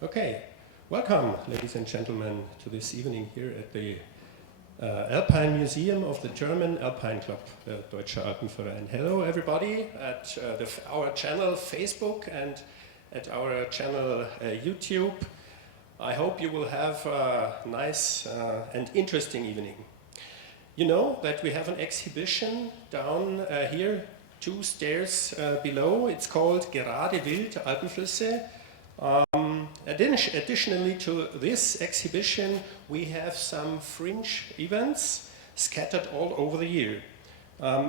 Okay, welcome, ladies and gentlemen, to this evening here at the Alpine Museum of the German Alpine Club, the Deutscher Alpenverein. Hello, everybody, at our channel Facebook and at our channel YouTube. I hope you will have a nice and interesting evening. You know that we have an exhibition down here, 2 stairs below. It's called Gerade wild, Alpenflüsse. Additionally to this exhibition, we have some fringe events scattered all over the year.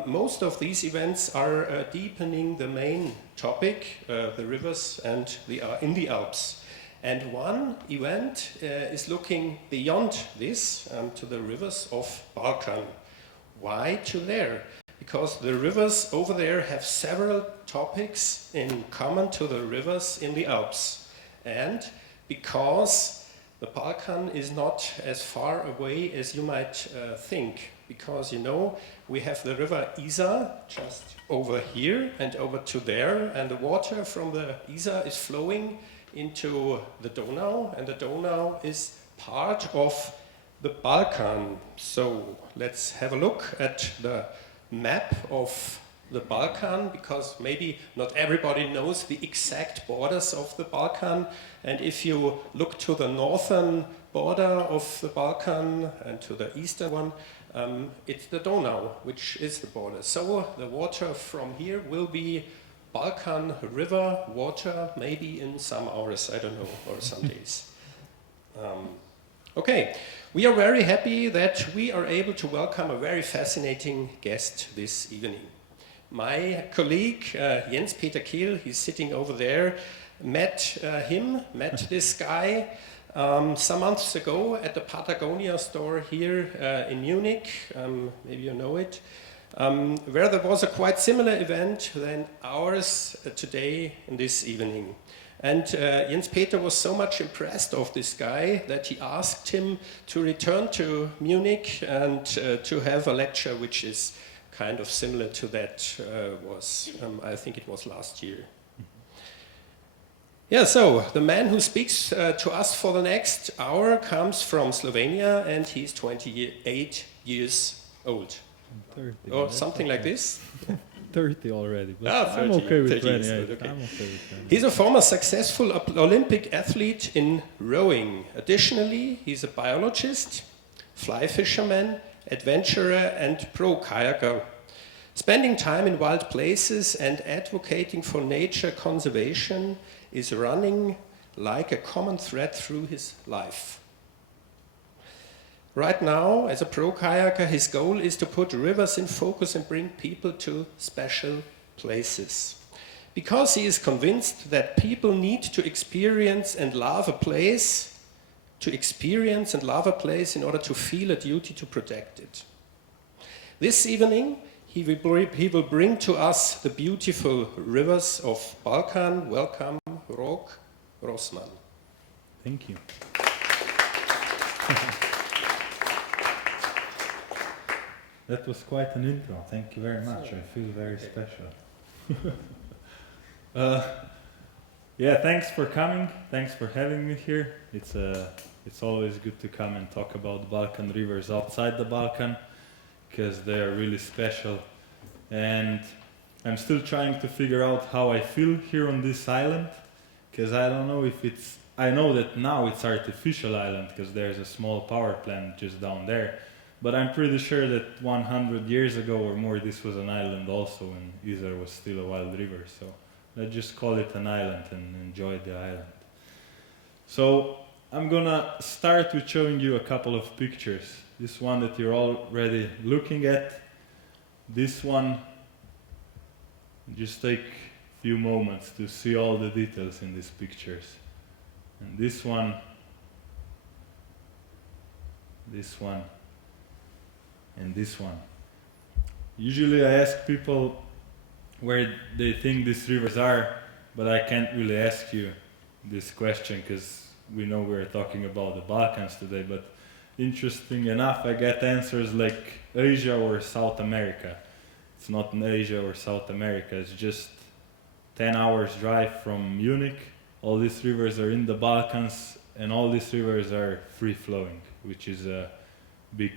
Most of these events are deepening the main topic, the rivers and in the Alps. And one event is looking beyond this to the rivers of Balkan. Why to there? Because the rivers over there have several topics in common to the rivers in the Alps. And because the Balkan is not as far away as you might think, because you know we have the river Isar just over here and over to there, and the water from the Isar is flowing into the Donau, and the Donau is part of the Balkan. So let's have a look at the map of the Balkan, because maybe not everybody knows the exact borders of the Balkan. And if you look to the northern border of the Balkan and to the eastern one, it's the Donau, which is the border. So the water from here will be Balkan River water, maybe in some hours, I don't know, or some days. Okay, we are very happy that we are able to welcome a very fascinating guest this evening. My colleague Jens Peter Kehl, he's sitting over there, met this guy some months ago at the Patagonia store here in Munich, maybe you know it, where there was a quite similar event than ours today and this evening. And Jens Peter was so much impressed of this guy that he asked him to return to Munich and to have a lecture which is kind of similar to that I think it was last year. Yeah, so the man who speaks to us for the next hour comes from Slovenia, and he's 28 years old. 30. Or something like this. 30 already. But 30, I'm okay with 30 28. okay. I'm okay with 28. He's a former successful Olympic athlete in rowing. Additionally, he's a biologist, fly fisherman, adventurer and pro-kayaker. Spending time in wild places and advocating for nature conservation is running like a common thread through his life. Right now, as a pro-kayaker, his goal is to put rivers in focus and bring people to special places. Because he is convinced that people need to experience and love a place in order to feel a duty to protect it. This evening, he will bring to us the beautiful rivers of Balkan. Welcome, Rok Rozman. Thank you. That was quite an intro. Thank you very much. I feel very special. Thanks for coming. Thanks for having me here. It's always good to come and talk about Balkan rivers outside the Balkan, because they are really special. And I'm still trying to figure out how I feel here on this island, because I don't know if I know that now it's artificial island because there's a small power plant just down there. But I'm pretty sure that 100 years ago or more this was an island also, and Isar was still a wild river. So let's just call it an island and enjoy the island. So I'm gonna start with showing you a couple of pictures. This one that you're already looking at. This one, just take a few moments to see all the details in these pictures. And this one, and this one. Usually I ask people where they think these rivers are, but I can't really ask you this question because we know we're talking about the Balkans today, but interesting enough I get answers like Asia or South America. It's not in Asia or South America, it's just 10 hours drive from Munich All these rivers are in the Balkans, and all these rivers are free-flowing, which is a big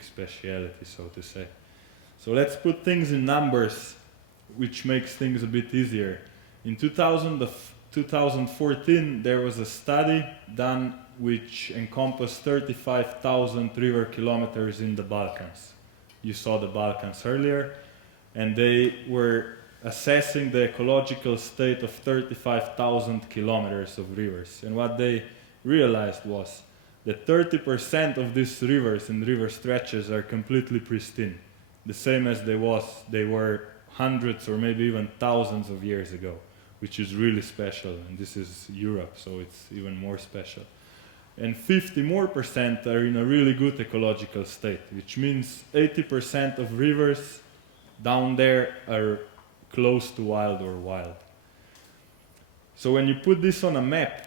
speciality, so to say. So let's put things in numbers, which makes things a bit easier. In 2014, there was a study done which encompassed 35,000 river kilometers in the Balkans. You saw the Balkans earlier, and they were assessing the ecological state of 35,000 kilometers of rivers. And what they realized was that 30% of these rivers and river stretches are completely pristine, the same as they were hundreds or maybe even thousands of years ago, which is really special. And this is Europe, so it's even more special. And 50% more are in a really good ecological state, which means 80% of rivers down there are close to wild or wild. So when you put this on a map,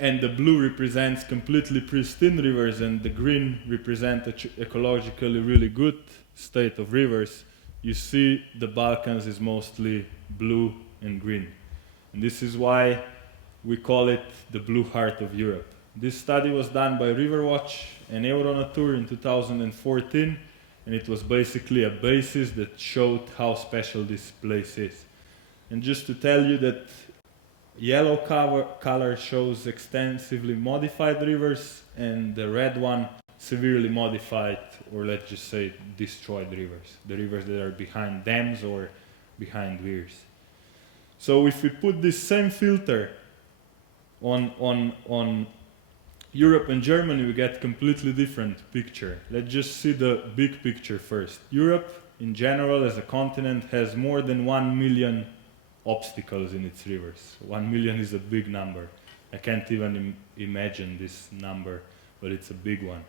and the blue represents completely pristine rivers and the green represent ecologically really good state of rivers, you see the Balkans is mostly blue and green. And this is why we call it the blue heart of Europe. This study was done by Riverwatch and Euronatur in 2014, and it was basically a basis that showed how special this place is. And just to tell you that yellow color shows extensively modified rivers, and the red one severely modified, or let's just say destroyed rivers, the rivers that are behind dams or behind weirs. So if we put this same filter on Europe and Germany, we get completely different picture. Let's just see the big picture first. Europe, in general, as a continent, has more than 1 million obstacles in its rivers. 1 million is a big number. I can't even imagine this number, but it's a big one.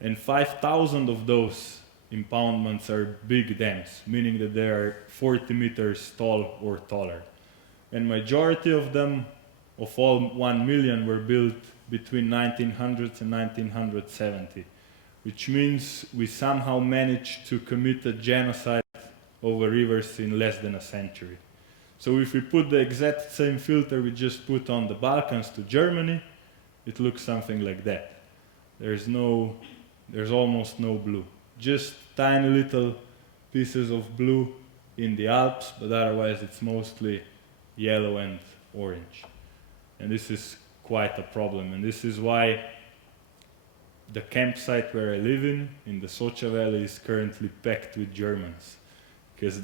And 5,000 of those impoundments are big dams, meaning that they are 40 meters tall or taller. And majority of them, of all 1 million, were built between 1900 and 1970, which means we somehow managed to commit a genocide over rivers in less than a century. So if we put the exact same filter we just put on the Balkans to Germany, it looks something like that. There's almost no blue. Just tiny little pieces of blue in the Alps, but otherwise it's mostly yellow and orange. And this is quite a problem, and this is why the campsite where I live in the Socha Valley, is currently packed with Germans, because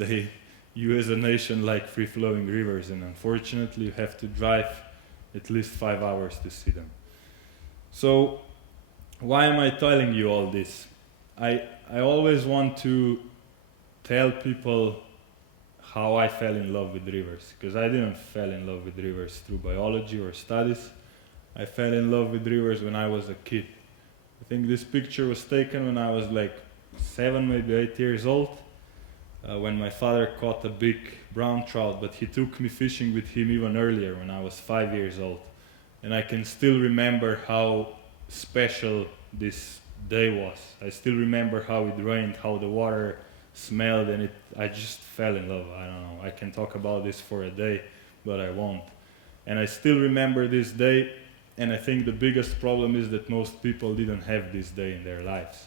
you as a nation like free-flowing rivers, and unfortunately you have to drive at least 5 hours to see them. So why am I telling you all this? I always want to tell people how I fell in love with rivers, because I didn't fall in love with rivers through biology or studies. I fell in love with rivers when I was a kid. I think this picture was taken when I was like 7, maybe 8 years old, when my father caught a big brown trout, but he took me fishing with him even earlier, when I was 5 years old. And I can still remember how special this day was. I still remember how it rained, how the water smelled, and I just fell in love. I don't know, I can talk about this for a day, but I won't. And I still remember this day, and I think the biggest problem is that most people didn't have this day in their lives.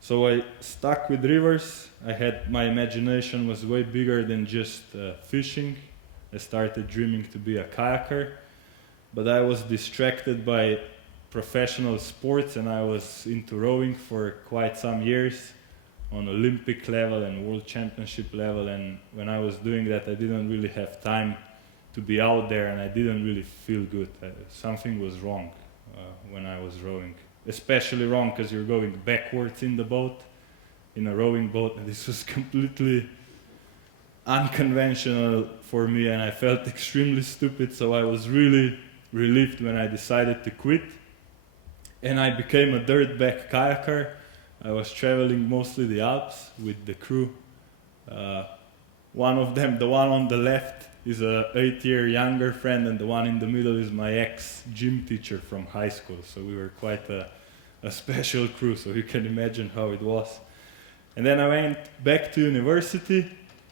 So I stuck with rivers. My imagination was way bigger than just fishing. I started dreaming to be a kayaker, but I was distracted by professional sports, and I was into rowing for quite some years on Olympic level and world championship level, and when I was doing that I didn't really have time to be out there, and I didn't really feel good. Something was wrong when I was rowing, especially wrong because you're going backwards in the boat, in a rowing boat, and this was completely unconventional for me, and I felt extremely stupid, so I was really relieved when I decided to quit. And I became a dirtbag kayaker. I was traveling mostly the Alps with the crew. One of them, the one on the left, is a 8-year younger friend, and the one in the middle is my ex-gym teacher from high school. So we were quite a special crew, so you can imagine how it was. And then I went back to university,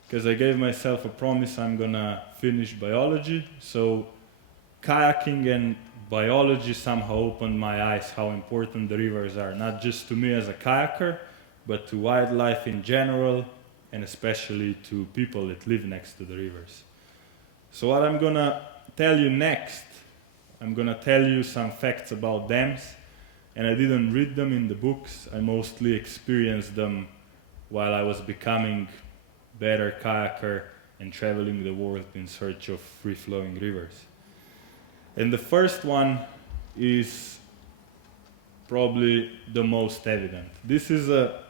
because I gave myself a promise I'm gonna finish biology. So kayaking and biology somehow opened my eyes how important the rivers are, not just to me as a kayaker, but to wildlife in general, and especially to people that live next to the rivers. So what I'm gonna tell you next, I'm gonna tell you some facts about dams, and I didn't read them in the books, I mostly experienced them while I was becoming better kayaker and traveling the world in search of free-flowing rivers. And the first one is probably the most evident. This is a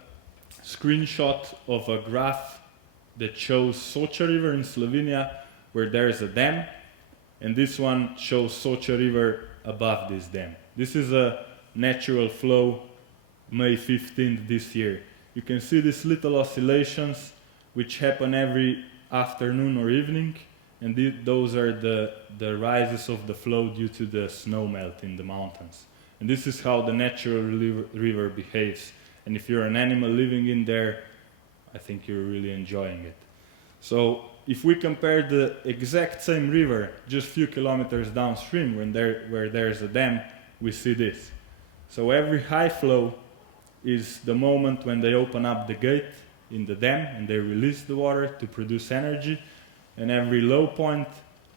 screenshot of a graph that shows Soča River in Slovenia, where there is a dam, and this one shows Soča River above this dam. This is a natural flow, May 15th this year. You can see these little oscillations which happen every afternoon or evening, and those are the rises of the flow due to the snow melt in the mountains. And this is how the natural river behaves. And if you're an animal living in there, I think you're really enjoying it. So if we compare the exact same river just a few kilometers downstream where there's a dam, we see this. So every high flow is the moment when they open up the gate in the dam and they release the water to produce energy, and every low point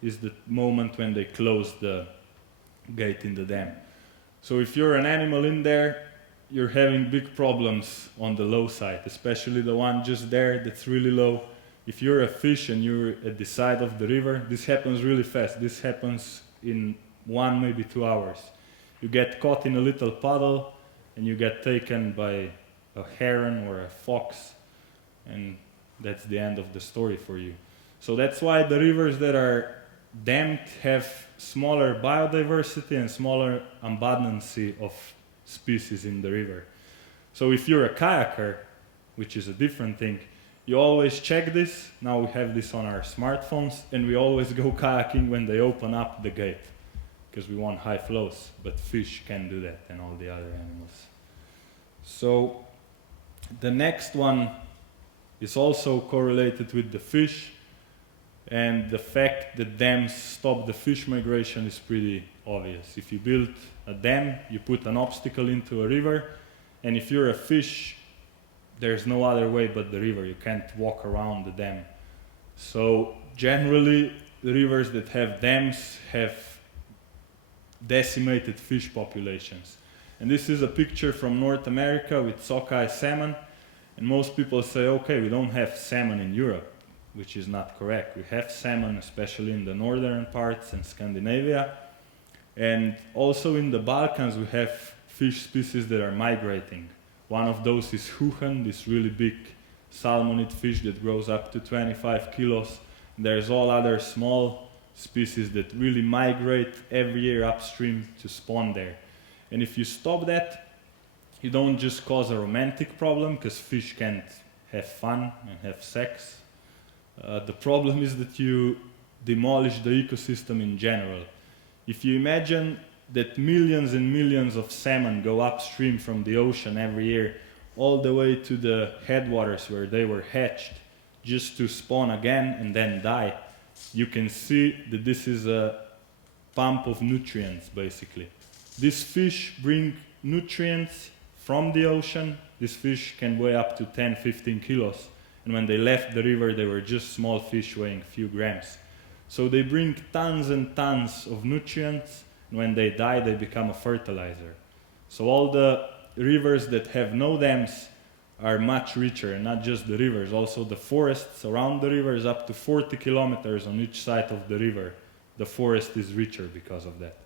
is the moment when they close the gate in the dam. So if you're an animal in there, you're having big problems on the low side, especially the one just there that's really low. If you're a fish and you're at the side of the river, this happens really fast. This happens in 1, maybe 2 hours. You get caught in a little puddle and you get taken by a heron or a fox, and that's the end of the story for you. So that's why the rivers that are dammed have smaller biodiversity and smaller abundance of species in the river. So if you're a kayaker, which is a different thing, you always check this. Now we have this on our smartphones, and we always go kayaking when they open up the gate, because we want high flows, but fish can do that and all the other animals. So the next one is also correlated with the fish, and the fact that dams stop the fish migration is pretty obvious. If you build a dam, you put an obstacle into a river, and if you're a fish, there's no other way but the river. You can't walk around the dam. So generally, the rivers that have dams have decimated fish populations. And this is a picture from North America with sockeye salmon. And most people say, okay, we don't have salmon in Europe, which is not correct. We have salmon, especially in the northern parts and Scandinavia. And also in the Balkans, we have fish species that are migrating. One of those is huchen, this really big salmonid fish that grows up to 25 kilos. And there's all other small species that really migrate every year upstream to spawn there. And if you stop that, you don't just cause a romantic problem, because fish can't have fun and have sex. The problem is that you demolish the ecosystem in general. If you imagine that millions and millions of salmon go upstream from the ocean every year, all the way to the headwaters where they were hatched, just to spawn again and then die, you can see that this is a pump of nutrients, basically. These fish bring nutrients from the ocean. These fish can weigh up to 10-15 kilos. And when they left the river, they were just small fish weighing a few grams. So they bring tons and tons of nutrients, and when they die, they become a fertilizer. So all the rivers that have no dams are much richer, and not just the rivers, also the forests around the rivers, up to 40 kilometers on each side of the river. The forest is richer because of that.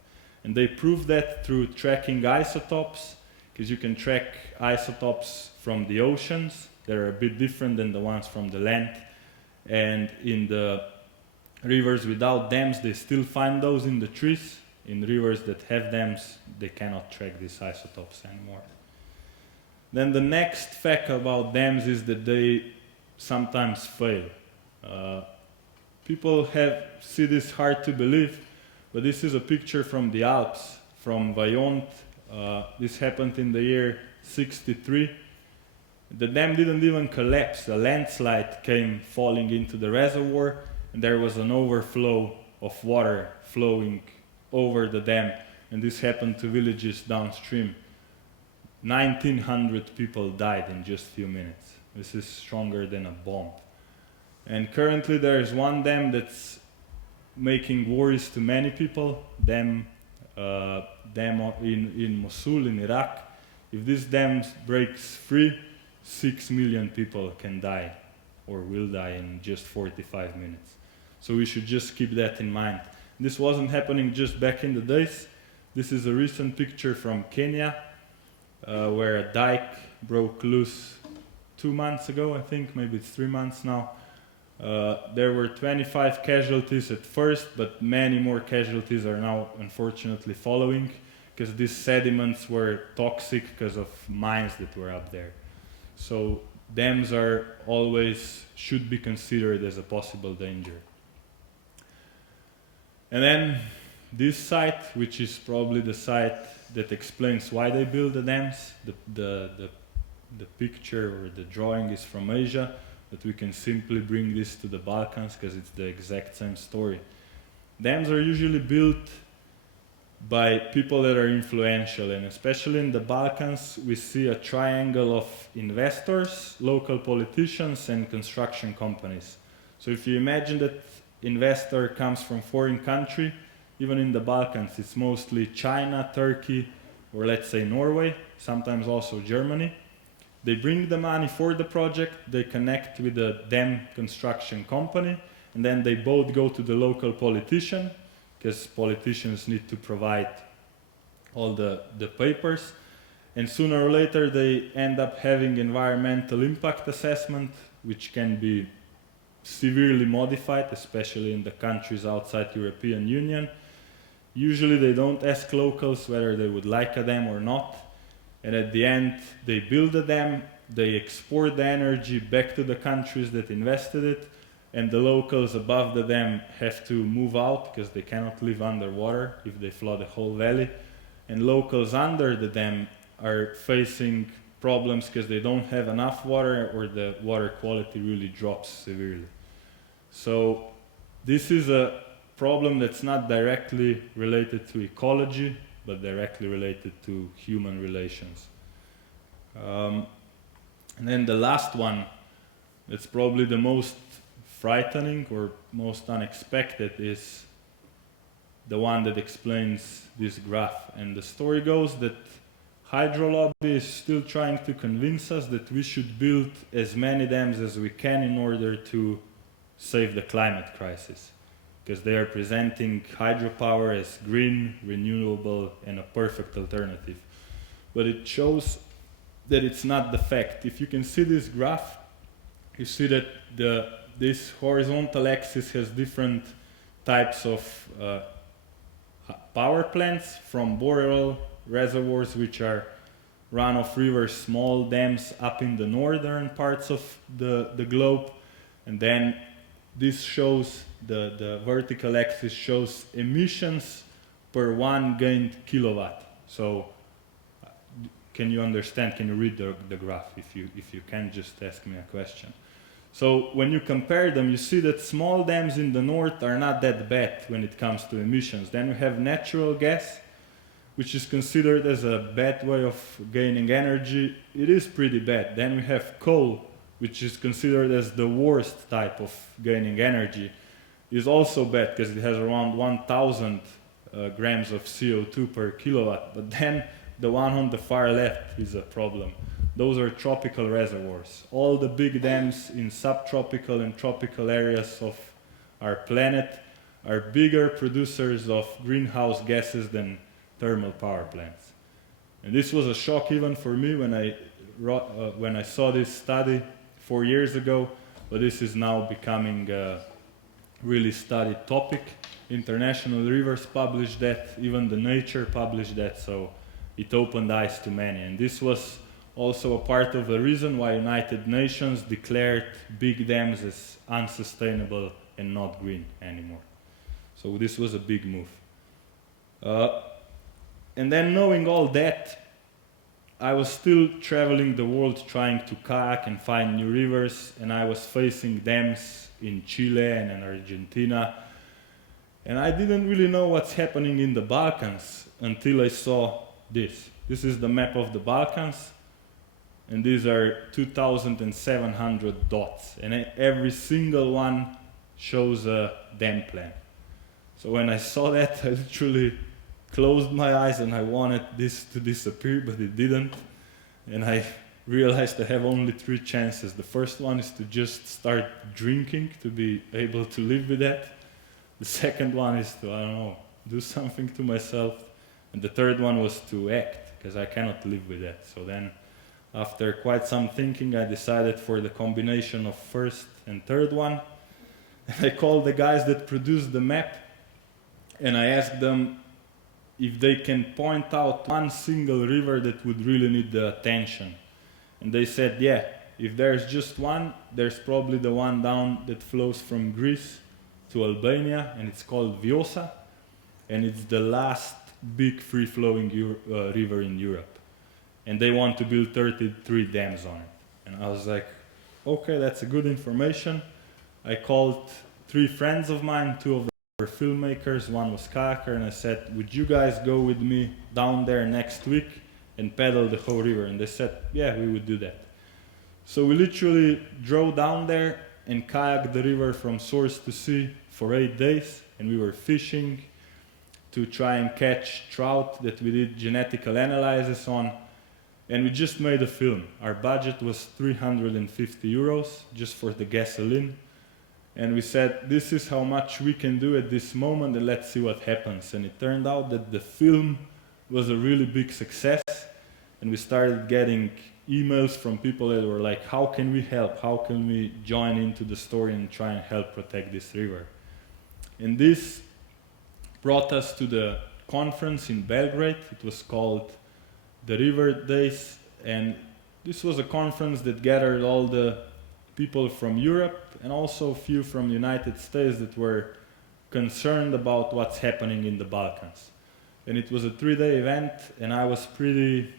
And they prove that through tracking isotopes, because you can track isotopes from the oceans. They're a bit different than the ones from the land. And in the rivers without dams, they still find those in the trees. In rivers that have dams, they cannot track these isotopes anymore. Then the next fact about dams is that they sometimes fail. People see this hard to believe, but this is a picture from the Alps, from Vajont. This happened in the year 63. The dam didn't even collapse. A landslide came falling into the reservoir, and there was an overflow of water flowing over the dam, and this happened to villages downstream. 1,900 people died in just a few minutes. This is stronger than a bomb. And currently there is one dam that's making worries to many people, dam in Mosul, in Iraq. If this dam breaks free, 6 million people can die or will die in just 45 minutes. So we should just keep that in mind. This wasn't happening just back in the days. This is a recent picture from Kenya, where a dike broke loose 2 months ago, I think, maybe it's 3 months now. There were 25 casualties at first, but many more casualties are now unfortunately following, because these sediments were toxic because of mines that were up there. So dams should be considered as a possible danger. And then this site, which is probably the site that explains why they build the dams, the picture or the drawing is from Asia, but we can simply bring this to the Balkans because it's the exact same story. Dams are usually built by people that are influential, and especially in the Balkans we see a triangle of investors, local politicians and construction companies. So if you imagine that investor comes from foreign country, even in the Balkans it's mostly China, Turkey, or let's say Norway, sometimes also Germany. They bring the money for the project, they connect with the dam construction company, and then they both go to the local politician, because politicians need to provide all the papers, and sooner or later they end up having environmental impact assessment, which can be severely modified, especially in the countries outside European Union. Usually they don't ask locals whether they would like a dam or not, and at the end they build a dam, they export the energy back to the countries that invested it, and the locals above the dam have to move out because they cannot live underwater if they flood the whole valley, and locals under the dam are facing problems because they don't have enough water or the water quality really drops severely. So this is a problem that's not directly related to ecology, but directly related to human relations. And then the last one, that's probably the most frightening or most unexpected, is the one that explains this graph. And the story goes that Hydro Lobby is still trying to convince us that we should build as many dams as we can in order to save the climate crisis, because they are presenting hydropower as green, renewable, and a perfect alternative. But it shows that it's not the fact. If you can see this graph, you see that this horizontal axis has different types of power plants, from boreal reservoirs, which are run-off rivers, small dams up in the northern parts of the globe, and then this shows, the vertical axis shows emissions per 1 gained kilowatt. So can you understand, can you read the graph? If you can, just ask me a question. So when you compare them, you see that small dams in the north are not that bad when it comes to emissions. Then we have natural gas, which is considered as a bad way of gaining energy. It is pretty bad. Then we have coal, which is considered as the worst type of gaining energy. It is also bad because it has around 1,000 grams of CO2 per kilowatt. But then the one on the far left is a problem. Those are tropical reservoirs. All the big dams in subtropical and tropical areas of our planet are bigger producers of greenhouse gases than thermal power plants. And this was a shock even for me when I saw this study 4 years ago, but this is now becoming a really studied topic. International Rivers published that, even the Nature published that, so it opened eyes to many. And this was also a part of the reason why United Nations declared big dams as unsustainable and not green anymore. So this was a big move. And then, knowing all that, I was still traveling the world trying to kayak and find new rivers, and I was facing dams in Chile and in Argentina. And I didn't really know what's happening in the Balkans until I saw this. This is the map of the Balkans, and these are 2,700 dots, and every single one shows a dam plan. So when I saw that, I literally closed my eyes and I wanted this to disappear, but it didn't. And I realized I have only 3 chances. The first one is to just start drinking, to be able to live with that. The second one is to, I don't know, do something to myself. And the third one was to act, because I cannot live with that. So then, after quite some thinking, I decided for the combination of first and third one. And I called the guys that produced the map, and I asked them if they can point out one single river that would really need the attention. And they said, yeah, if there's just one, there's probably the one down that flows from Greece to Albania, and it's called Vjosa, and it's the last big free-flowing river in Europe. And they want to build 33 dams on it. And I was like, okay, that's a good information. I called 3 friends of mine, 2 of them were filmmakers, 1 was kayaker, and I said, would you guys go with me down there next week and paddle the whole river? And they said, yeah, we would do that. So we literally drove down there and kayaked the river from source to sea for 8 days, and we were fishing to try and catch trout that we did genetical analysis on, and we just made a film. Our budget was 350 euros just for the gasoline. And we said, this is how much we can do at this moment, and let's see what happens. And it turned out that the film was a really big success. And we started getting emails from people that were like, how can we help? How can we join into the story and try and help protect this river? And this brought us to the conference in Belgrade. It was called the River Days. And this was a conference that gathered all the people from Europe and also a few from the United States that were concerned about what's happening in the Balkans. And it was a 3-day event, and I was pretty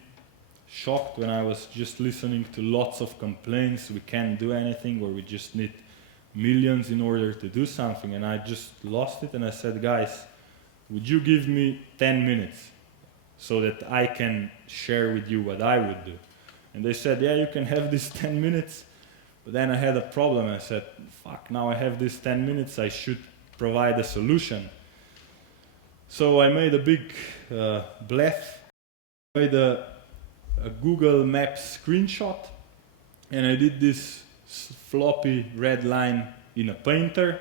shocked when I was just listening to lots of complaints, we can't do anything, or we just need millions in order to do something. And I just lost it, and I said, guys, would you give me 10 minutes so that I can share with you what I would do? And they said, yeah, you can have these 10 minutes. But then I had a problem. I said, fuck, now I have these 10 minutes, I should provide a solution. So I made a big bluff. I made a Google Maps screenshot, and I did this floppy red line in a painter,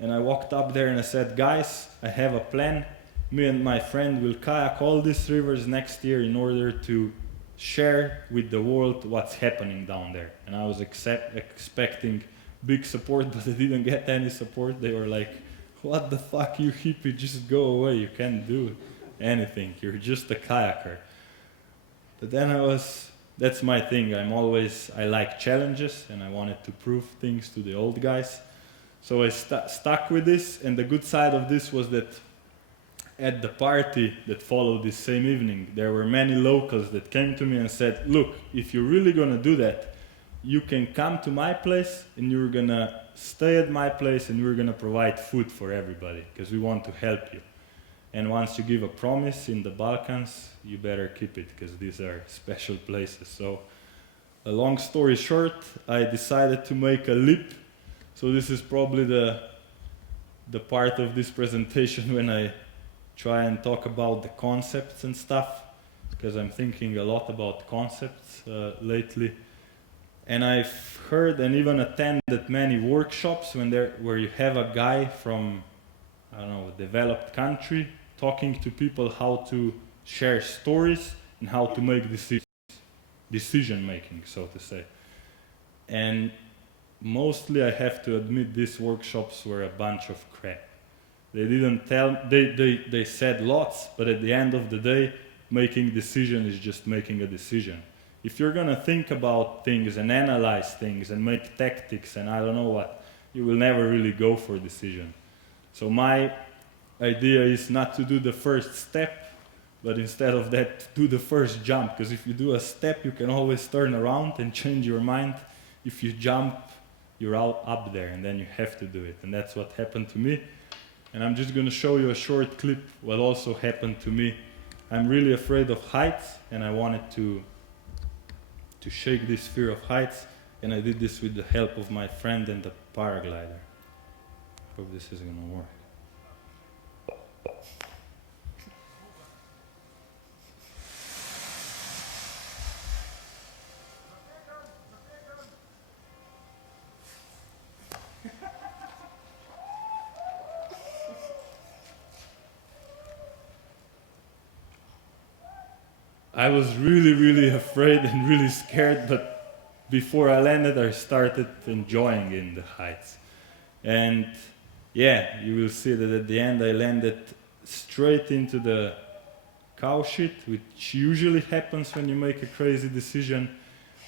and I walked up there and I said, guys, I have a plan. Me and my friend will kayak all these rivers next year in order to share with the world what's happening down there. And I was expecting big support, but I didn't get any support. They were like, what the fuck, you hippie, just go away, you can't do anything, you're just a kayaker. But then that's my thing, I like challenges, and I wanted to prove things to the old guys. So I stuck with this, and the good side of this was that at the party that followed this same evening, there were many locals that came to me and said, look, if you're really gonna do that, you can come to my place and you're gonna stay at my place and we're gonna provide food for everybody because we want to help you. And once you give a promise in the Balkans, you better keep it because these are special places. So, a long story short, I decided to make a leap. So this is probably the part of this presentation when I try and talk about the concepts and stuff, because I'm thinking a lot about concepts lately. And I've heard and even attended many workshops where you have a guy from, I don't know, a developed country talking to people how to share stories and how to make decision making, so to say. And mostly I have to admit these workshops were a bunch of crap. They didn't tell, they said lots, but at the end of the day, making decision is just making a decision. If you're gonna think about things and analyze things and make tactics and I don't know what, you will never really go for a decision. So my idea is not to do the first step, but instead of that, do the first jump. Because if you do a step, you can always turn around and change your mind. If you jump, you're up there and then you have to do it. And that's what happened to me. and I'm just going to show you a short clip what also happened to me. I'm really afraid of heights, and I wanted to shake this fear of heights, and I did this with the help of my friend and the paraglider. Hope this is going to work. I was really afraid and really scared, but before I landed, I started enjoying in the heights. And yeah, you will see that at the end I landed straight into the cow shit, which usually happens when you make a crazy decision,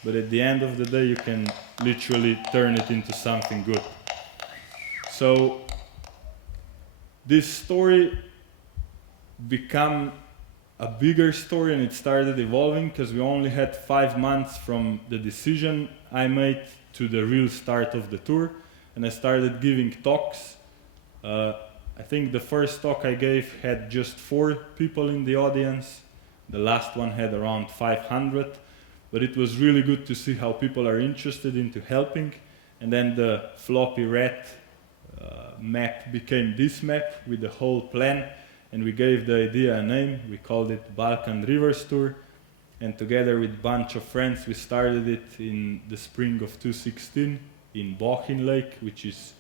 but at the end of the day you can literally turn it into something good. So this story became a bigger story, and it started evolving because we only had 5 months from the decision I made to the real start of the tour, and I started giving talks. I think the first talk I gave had just 4 people in the audience. The last one had around 500, but it was really good to see how people are interested into helping. And then the floppy red map became this map with the whole plan, and we gave the idea a name. We called it Balkan River Touren, and together with a bunch of friends we started it in the spring of 2016 in Bohin Lake, which is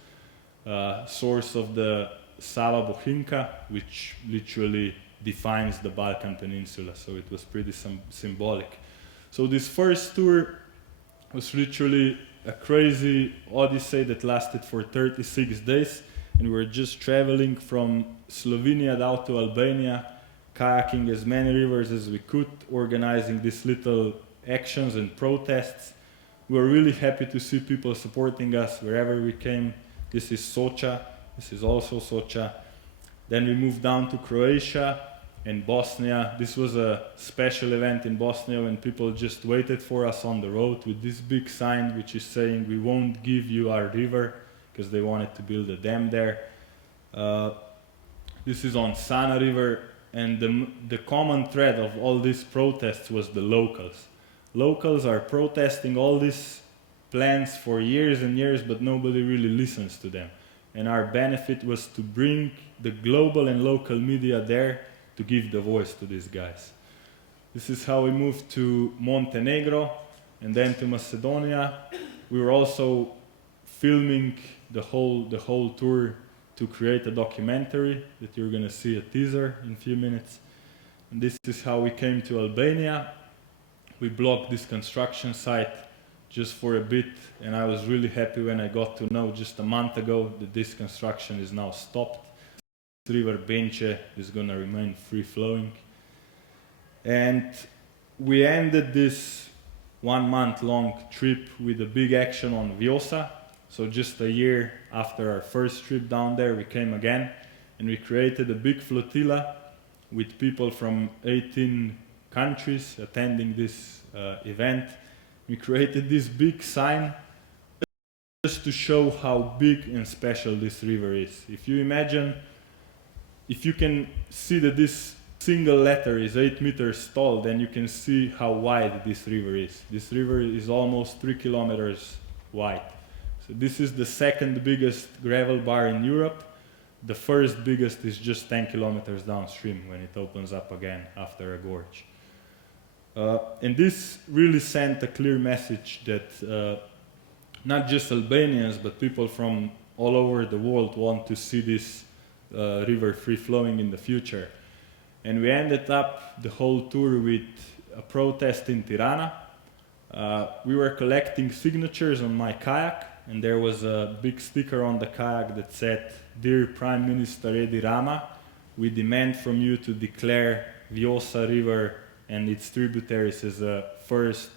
source of the Sava Bohinka, which literally defines the Balkan Peninsula, so it was pretty symbolic. So this first tour was literally a crazy odyssey that lasted for 36 days, and we were just traveling from Slovenia down to Albania, kayaking as many rivers as we could, organizing these little actions and protests. We were really happy to see people supporting us wherever we came. This is Socha, this is also Socha. Then we moved down to Croatia and Bosnia. This was a special event in Bosnia when people just waited for us on the road with this big sign which is saying, "We won't give you our river," because they wanted to build a dam there. This is on Sana River, and the common thread of all these protests was the locals. Locals are protesting all these plans for years and years, but nobody really listens to them. And our benefit was to bring the global and local media there to give the voice to these guys. This is how we moved to Montenegro and then to Macedonia. We were also filming the whole tour to create a documentary that you're going to see a teaser in a few minutes. And this is how we came to Albania. We blocked this construction site just for a bit, and I was really happy when I got to know just a month ago that this construction is now stopped. River Benče is going to remain free-flowing. And we ended this 1 month long trip with a big action on Vjosa. So just a year after our first trip down there, we came again, and we created a big flotilla with people from 18 countries attending this event. We created this big sign just to show how big and special this river is. If you imagine, if you can see that this single letter is 8 meters tall, then you can see how wide this river is. This river is almost 3 kilometers wide. So this is the second biggest gravel bar in Europe. The first biggest is just 10 kilometers downstream when it opens up again after a gorge. And this really sent a clear message that not just Albanians, but people from all over the world want to see this river free-flowing in the future. And we ended up the whole tour with a protest in Tirana. We were collecting signatures on my kayak, and there was a big sticker on the kayak that said, "Dear Prime Minister Edi Rama, we demand from you to declare Vjosa River and its tributaries as a first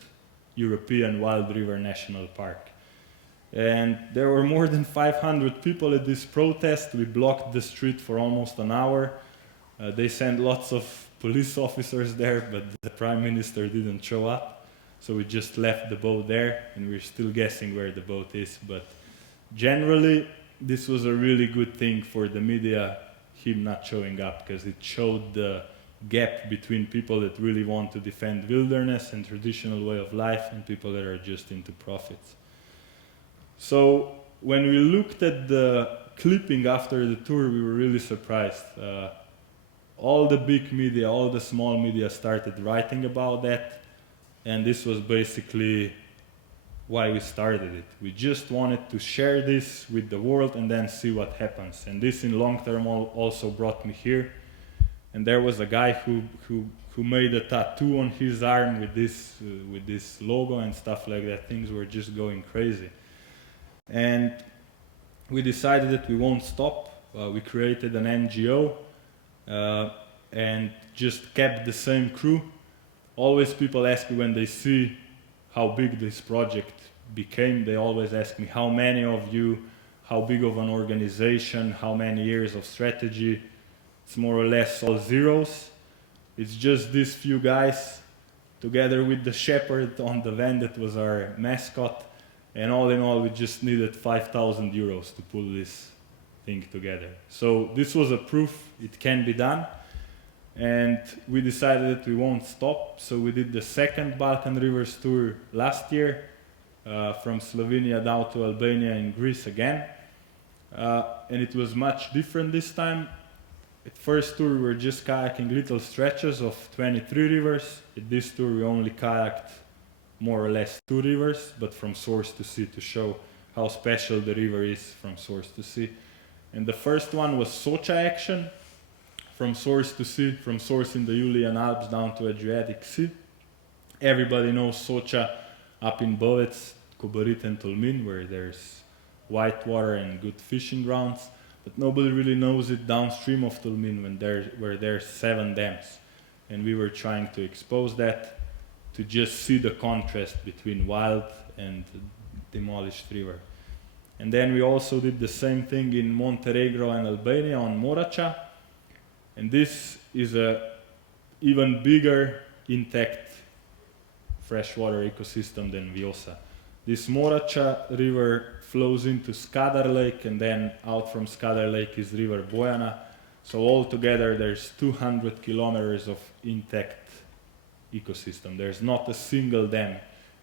European Wild River National Park." And there were more than 500 people at this protest. We blocked the street for almost an hour. They sent lots of police officers there, but the Prime Minister didn't show up. So we just left the boat there, and we're still guessing where the boat is. But generally, this was a really good thing for the media, him not showing up, because it showed the gap between people that really want to defend wilderness and traditional way of life and people that are just into profits. So when we looked at the clipping after the tour, we were really surprised. All the big media, all the small media started writing about that, and this was basically why we started it. We just wanted to share this with the world and then see what happens. And this in long term also brought me here. And there was a guy who made a tattoo on his arm with this logo and stuff like that. Things were just going crazy. And we decided that we won't stop. We created an NGO and just kept the same crew. Always people ask me when they see how big this project became, they always ask me how many of you, how big of an organization, how many years of strategy. It's more or less all zeros. It's just these few guys together with the shepherd on the van that was our mascot. And all in all, we just needed 5,000 euros to pull this thing together. So this was a proof it can be done. And we decided that we won't stop. So we did the second Balkan Rivers tour last year, from Slovenia down to Albania and Greece again. And it was much different this time. At first tour, we were just kayaking little stretches of 23 rivers. At this tour, we only kayaked more or less 2 rivers, but from source to sea, to show how special the river is from source to sea. And the first one was Socha action, from source to sea, from source in the Julian Alps down to Adriatic Sea. Everybody knows Socha up in Bovec, Kobarit and Tolmin, where there's white water and good fishing grounds. But nobody really knows it downstream of Tolmin where there's 7 dams. And we were trying to expose that, to just see the contrast between wild and demolished river. And then we also did the same thing in Montenegro and Albania on Moracha. And this is a even bigger intact freshwater ecosystem than Vjosa. This Moracha river flows into Skadar Lake, and then out from Skadar Lake is river Bojana. So altogether there's 200 kilometers of intact ecosystem. There's not a single dam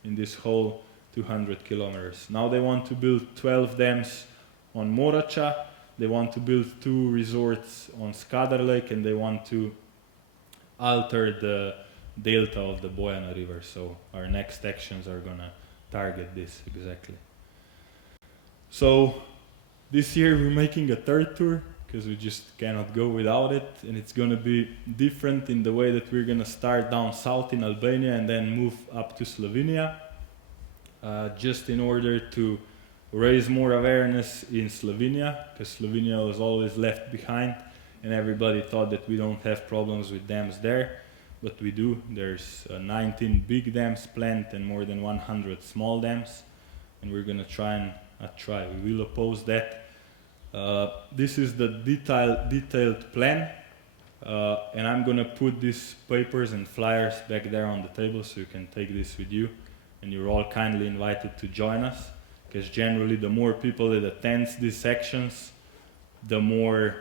in this whole 200 kilometers. Now they want to build 12 dams on Moracha. They want to build 2 resorts on Skadar Lake, and they want to alter the delta of the Bojana River. So our next actions are gonna target this exactly. So this year we're making a 3rd tour, because we just cannot go without it, and it's gonna be different in the way that we're gonna start down south in Albania and then move up to Slovenia, just in order to raise more awareness in Slovenia, because Slovenia was always left behind and everybody thought that we don't have problems with dams there, but we do. There's 19 big dams planned and more than 100 small dams, and we're gonna we will oppose that. This is the detailed plan, and I'm gonna put these papers and flyers back there on the table so you can take this with you, and you're all kindly invited to join us, because generally the more people that attend these sections, the more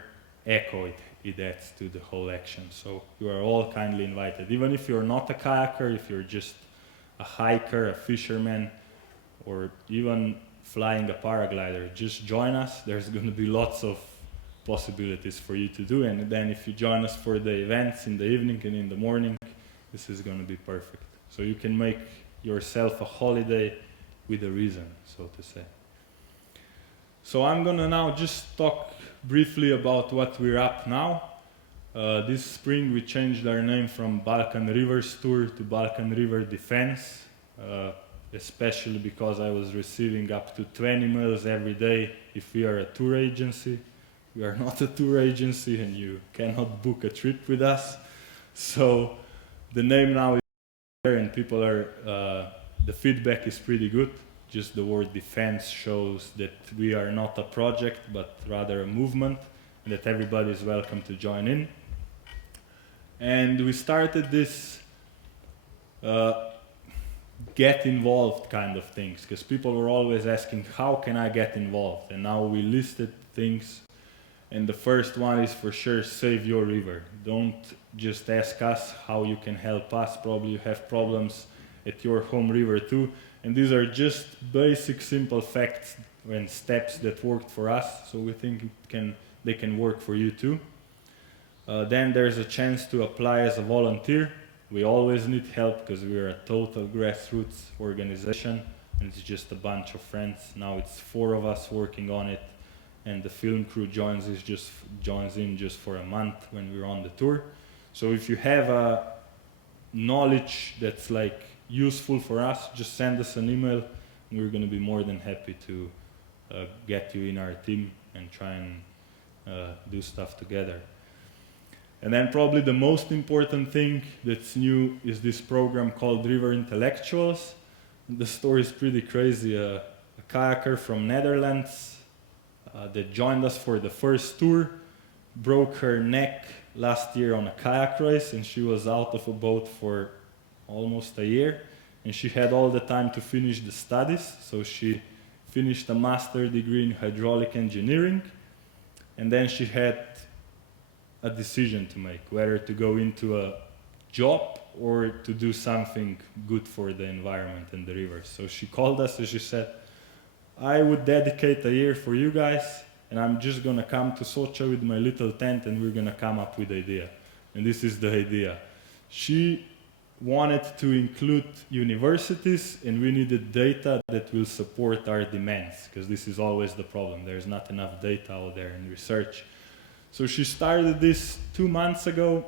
echo it adds to the whole action. So you are all kindly invited. Even if you're not a kayaker, if you're just a hiker, a fisherman, or even flying a paraglider, just join us. There's going to be lots of possibilities for you to do. And then if you join us for the events in the evening and in the morning, this is going to be perfect. So you can make yourself a holiday with a reason, so to say. So I'm going to now just talk briefly about what we're up now. This spring we changed our name from Balkan Rivers Tour to Balkan River Defense, especially because I was receiving up to 20 mails every day if we are a tour agency. We are not a tour agency and you cannot book a trip with us. So the name now is there and people are, the feedback is pretty good. Just the word defense shows that we are not a project, but rather a movement, and that everybody is welcome to join in. And we started this get involved kind of things, because people were always asking, how can I get involved? And now we listed things, and the first one is for sure, save your river. Don't just ask us how you can help us. Probably you have problems at your home river too, and these are just basic simple facts and steps that worked for us, so we think they can work for you too. Then there's a chance to apply as a volunteer. We always need help because we are a total grassroots organization, and it's just a bunch of friends. Now it's 4 of us working on it, and the film crew joins in just for a month when we're on the tour. So if you have a knowledge that's like useful for us, just send us an email, and we're going to be more than happy to get you in our team and try and do stuff together. And then probably the most important thing that's new is this program called River Intellectuals. The story is pretty crazy. A kayaker from Netherlands that joined us for the first tour broke her neck last year on a kayak race, and she was out of a boat for almost a year, and she had all the time to finish the studies, so she finished a master's degree in hydraulic engineering, and then she had a decision to make, whether to go into a job or to do something good for the environment and the rivers. So she called us and she said, I would dedicate a year for you guys, and I'm just gonna come to Socha with my little tent, and we're gonna come up with the idea. And this is the idea. She wanted to include universities, and we needed data that will support our demands, because this is always the problem. There's not enough data out there in research. So she started this 2 months ago,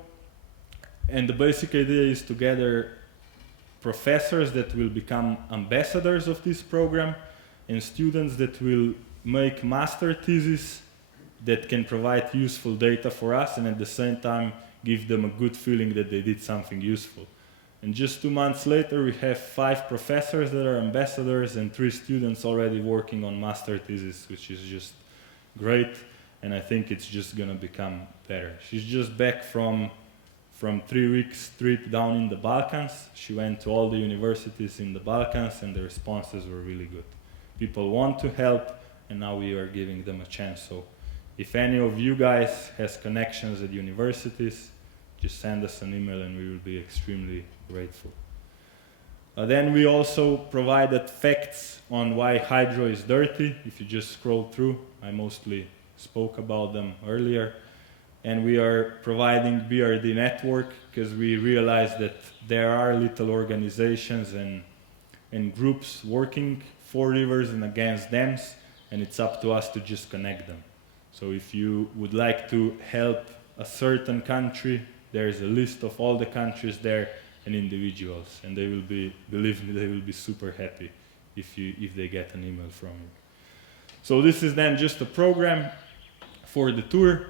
and the basic idea is to gather professors that will become ambassadors of this program, and students that will make master theses that can provide useful data for us, and at the same time give them a good feeling that they did something useful. And just 2 months later, we have 5 professors that are ambassadors and 3 students already working on master thesis, which is just great. And I think it's just gonna become better. She's just back from 3 weeks trip down in the Balkans. She went to all the universities in the Balkans, and the responses were really good. People want to help, and now we are giving them a chance. So if any of you guys has connections at universities, just send us an email and we will be extremely grateful. Then we also provided facts on why hydro is dirty. If you just scroll through, I mostly spoke about them earlier. And we are providing BRD network because we realize that there are little organizations and groups working for rivers and against dams, and it's up to us to just connect them. So if you would like to help a certain country, there's a list of all the countries there and individuals, and they will be, believe me, they will be super happy if they get an email from you. So this is then just a program for the tour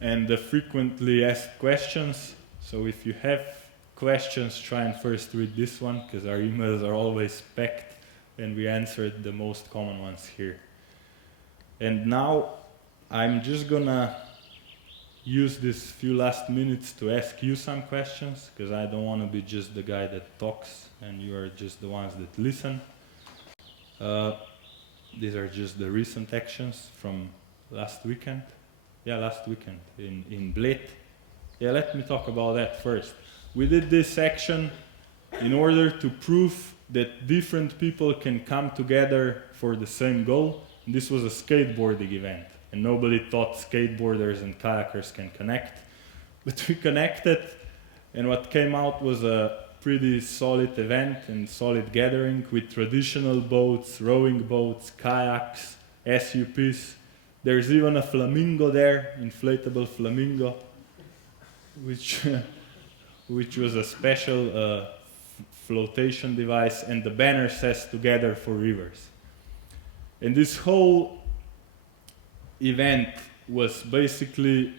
and the frequently asked questions. So if you have questions, try and first read this one, because our emails are always packed and we answered the most common ones here. And now I'm just gonna use these few last minutes to ask you some questions, because I don't want to be just the guy that talks and you are just the ones that listen. These are just the recent actions from last weekend. Yeah, last weekend in Bled. Yeah, let me talk about that first. We did this action in order to prove that different people can come together for the same goal. And this was a skateboarding event, and nobody thought skateboarders and kayakers can connect. But we connected, and what came out was a pretty solid event and solid gathering with traditional boats, rowing boats, kayaks, SUPs. There's even a flamingo there, inflatable flamingo, which was a special flotation device, and the banner says "Together for Rivers." And this whole event was basically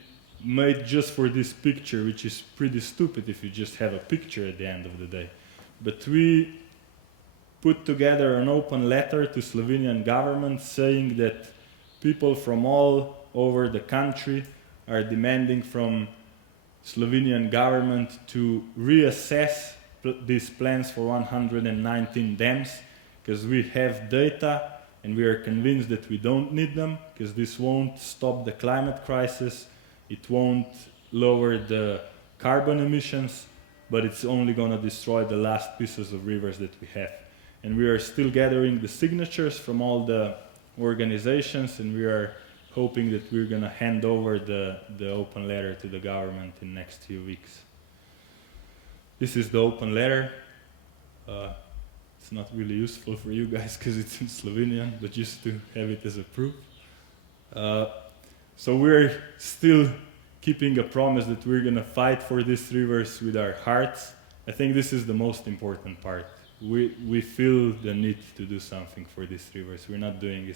made just for this picture, which is pretty stupid if you just have a picture at the end of the day. But we put together an open letter to Slovenian government saying that people from all over the country are demanding from Slovenian government to reassess these plans for 119 dams, because we have data and we are convinced that we don't need them, because this won't stop the climate crisis, it won't lower the carbon emissions, but it's only going to destroy the last pieces of rivers that we have. And we are still gathering the signatures from all the organizations, and we are hoping that we're going to hand over the open letter to the government in the next few weeks. This is the open letter. It's not really useful for you guys because it's in Slovenian, but just to have it as a proof. So we're still keeping a promise that we're going to fight for these rivers with our hearts. I think this is the most important part. We feel the need to do something for these rivers. We're not doing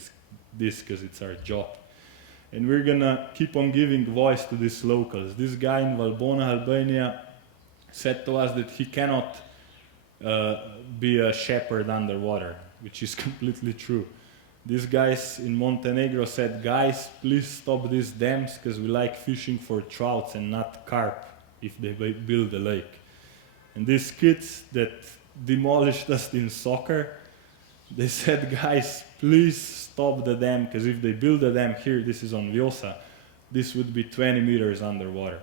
this because it's our job. And we're going to keep on giving voice to these locals. This guy in Valbona, Albania, said to us that he cannot be a shepherd underwater, which is completely true. These guys in Montenegro said, guys, please stop these dams because we like fishing for trouts and not carp if they build a lake. And these kids that demolished us in soccer, they said, guys, please stop the dam because if they build a dam here, this is on Vjosa, this would be 20 meters underwater.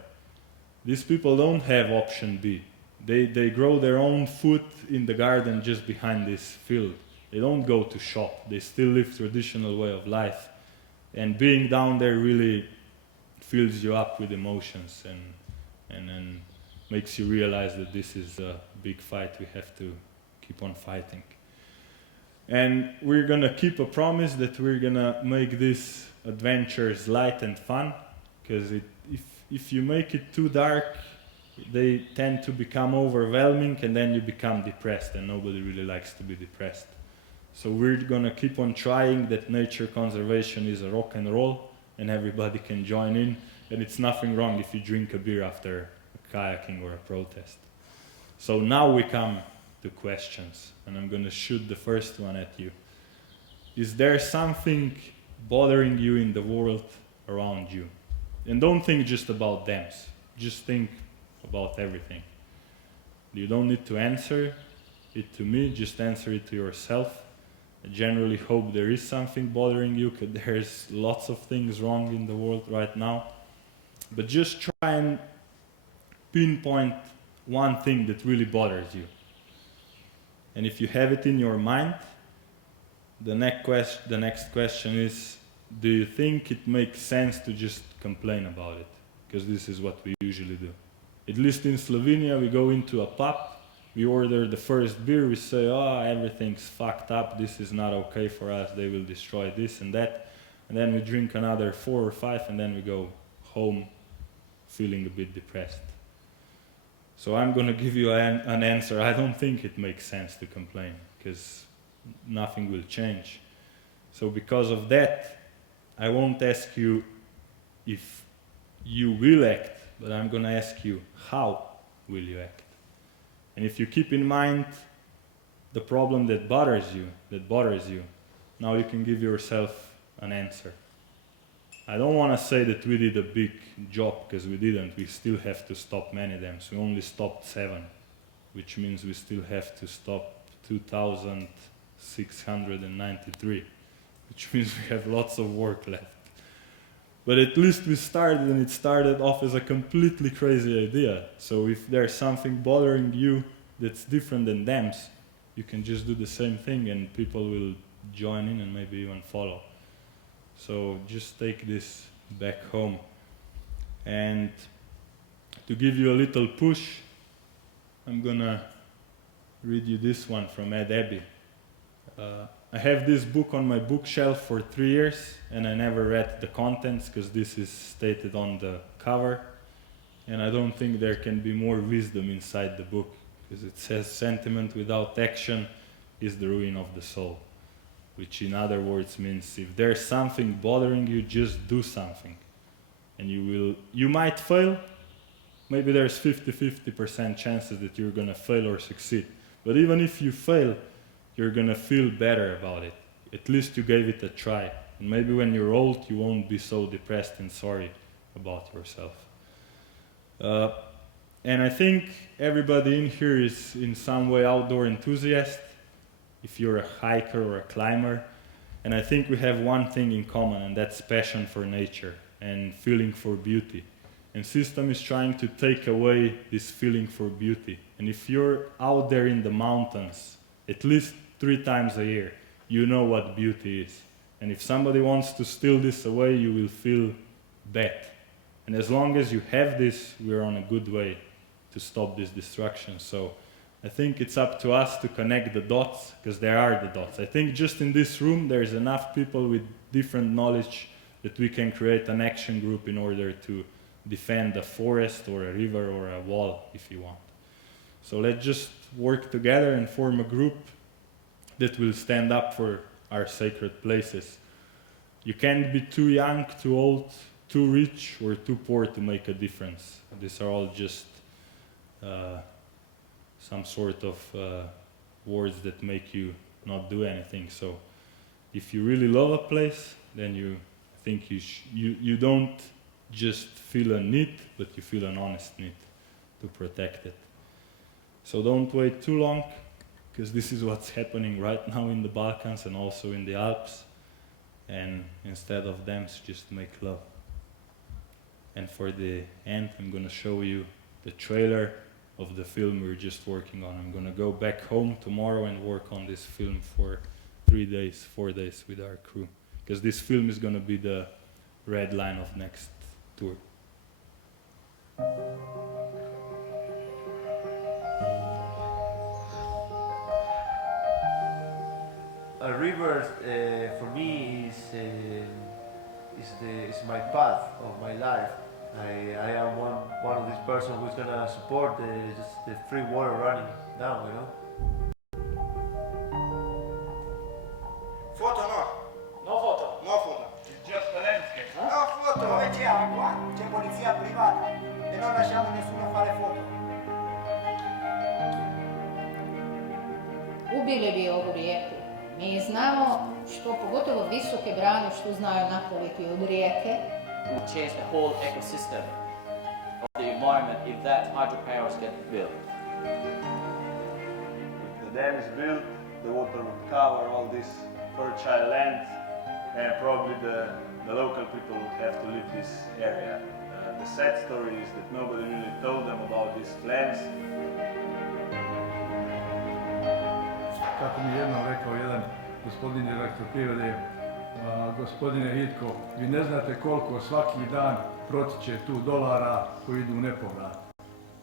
These people don't have option B. They grow their own food in the garden just behind this field. They don't go to shop. They still live traditional way of life. And being down there really fills you up with emotions and makes you realize that this is a big fight we have to keep on fighting. And we're going to keep a promise that we're going to make these adventures light and fun, because if you make it too dark, they tend to become overwhelming and then you become depressed, and nobody really likes to be depressed. So we're going to keep on trying that nature conservation is a rock and roll and everybody can join in, and it's nothing wrong if you drink a beer after a kayaking or a protest. So now we come to questions, and I'm going to shoot the first one at you. Is there something bothering you in the world around you? And don't think just about dams, just think about everything. You don't need to answer it to me, just answer it to yourself. I generally hope there is something bothering you, because there's lots of things wrong in the world right now. But just try and pinpoint one thing that really bothers you. And if you have it in your mind, the next question is, do you think it makes sense to just complain about it? Because this is what we usually do. At least in Slovenia, we go into a pub, we order the first beer, we say, oh, everything's fucked up, this is not okay for us, they will destroy this and that. And then we drink another 4 or 5, and then we go home feeling a bit depressed. So I'm going to give you an answer. I don't think it makes sense to complain, because nothing will change. So because of that, I won't ask you if you will act, but I'm going to ask you, how will you act? And if you keep in mind the problem that bothers you, now you can give yourself an answer. I don't want to say that we did a big job, because we didn't. We still have to stop many dams. We only stopped 7, which means we still have to stop 2,693, which means we have lots of work left. But at least we started, and it started off as a completely crazy idea. So if there's something bothering you that's different than dams, you can just do the same thing and people will join in and maybe even follow. So just take this back home. And to give you a little push, I'm gonna read you this one from Ed Abbey. I have this book on my bookshelf for 3 years, and I never read the contents because this is stated on the cover, and I don't think there can be more wisdom inside the book, because it says sentiment without action is the ruin of the soul, which in other words means if there's something bothering you, just do something, and you might fail. Maybe there's 50% chances that you're gonna fail or succeed, but even if you fail, you're gonna feel better about it. At least you gave it a try. And maybe when you're old, you won't be so depressed and sorry about yourself. And I think everybody in here is in some way outdoor enthusiast, if you're a hiker or a climber. And I think we have one thing in common, and that's passion for nature and feeling for beauty. And system is trying to take away this feeling for beauty. And if you're out there in the mountains at least 3 times a year, you know what beauty is. And if somebody wants to steal this away, you will feel bad. And as long as you have this, we're on a good way to stop this destruction. So I think it's up to us to connect the dots, because there are the dots. I think just in this room there's enough people with different knowledge that we can create an action group in order to defend a forest or a river or a wall if you want. So let's just work together and form a group that will stand up for our sacred places. You can't be too young, too old, too rich or too poor to make a difference. These are all just some sort of words that make you not do anything. So if you really love a place, then you think you don't just feel a need, but you feel an honest need to protect it. So don't wait too long, because this is what's happening right now in the Balkans and also in the Alps. And instead of dams, just make love. And for the end, I'm going to show you the trailer of the film we're just working on. I'm going to go back home tomorrow and work on this film for 3 days, 4 days with our crew. Because this film is going to be the red line of next tour. A river for me is my path of my life. I am one of these persons who's gonna support just the free water running down, you know. Photo no. No photo. No photo. It's just a landscape. No photo. Dove c'è acqua, c'è polizia privata e non lasciamo nessuno fare foto. Ubili bi ovu rijeku. Mi znamo što pogotovo visoke brane što znaju napraviti od rijeke. Will change the whole ecosystem of the environment if that hydropowers get built. If the dam is built, the water would cover all this fertile land, and probably the local people would have to leave this area. The sad story is that nobody really told them about these plans. Kako mi jednom rekao jedan gospodin direktor prirode, gospodine Hitko, vi ne znate koliko svaki dan protiče tu dolara koji idu u nepovrat.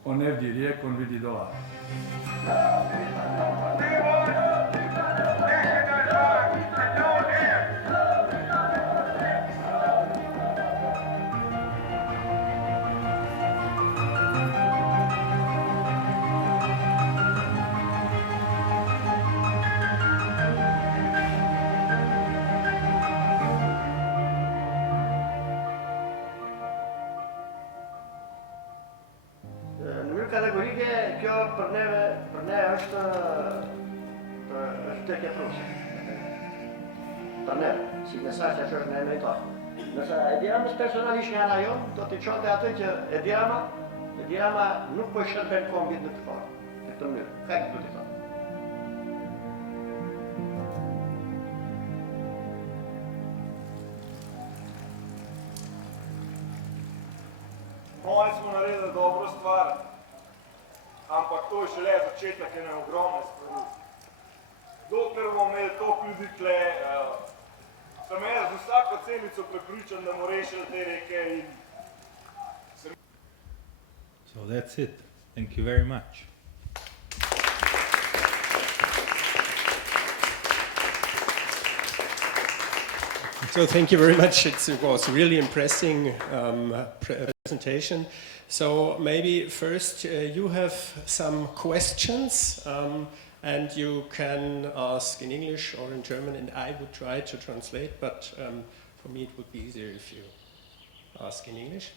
On ne vidi rijeku, on vidi dolar. Kjo për ne është tekja prusë. Për ne, si mesazh që është në emeritor. Nëse Ediramës personalisht nga rajon, do t'i çonte atë që Edirama nuk po shërben kombit në këtë formë, në këtë mënyrë. Kaq do t'i thonë. Oni smo naredili dobro stvar, ampak to je šele začetek ene ogromne stvari. Dokler bomo imeli toliko ljudi tle, sem jaz z vsako celico prepričan, da bomo rešili te reke in... So that's it. Thank you very much. So thank you very much. It was a really impressive presentation. So maybe first you have some questions and you can ask in English or in German, and I would try to translate, but for me it would be easier if you ask in English.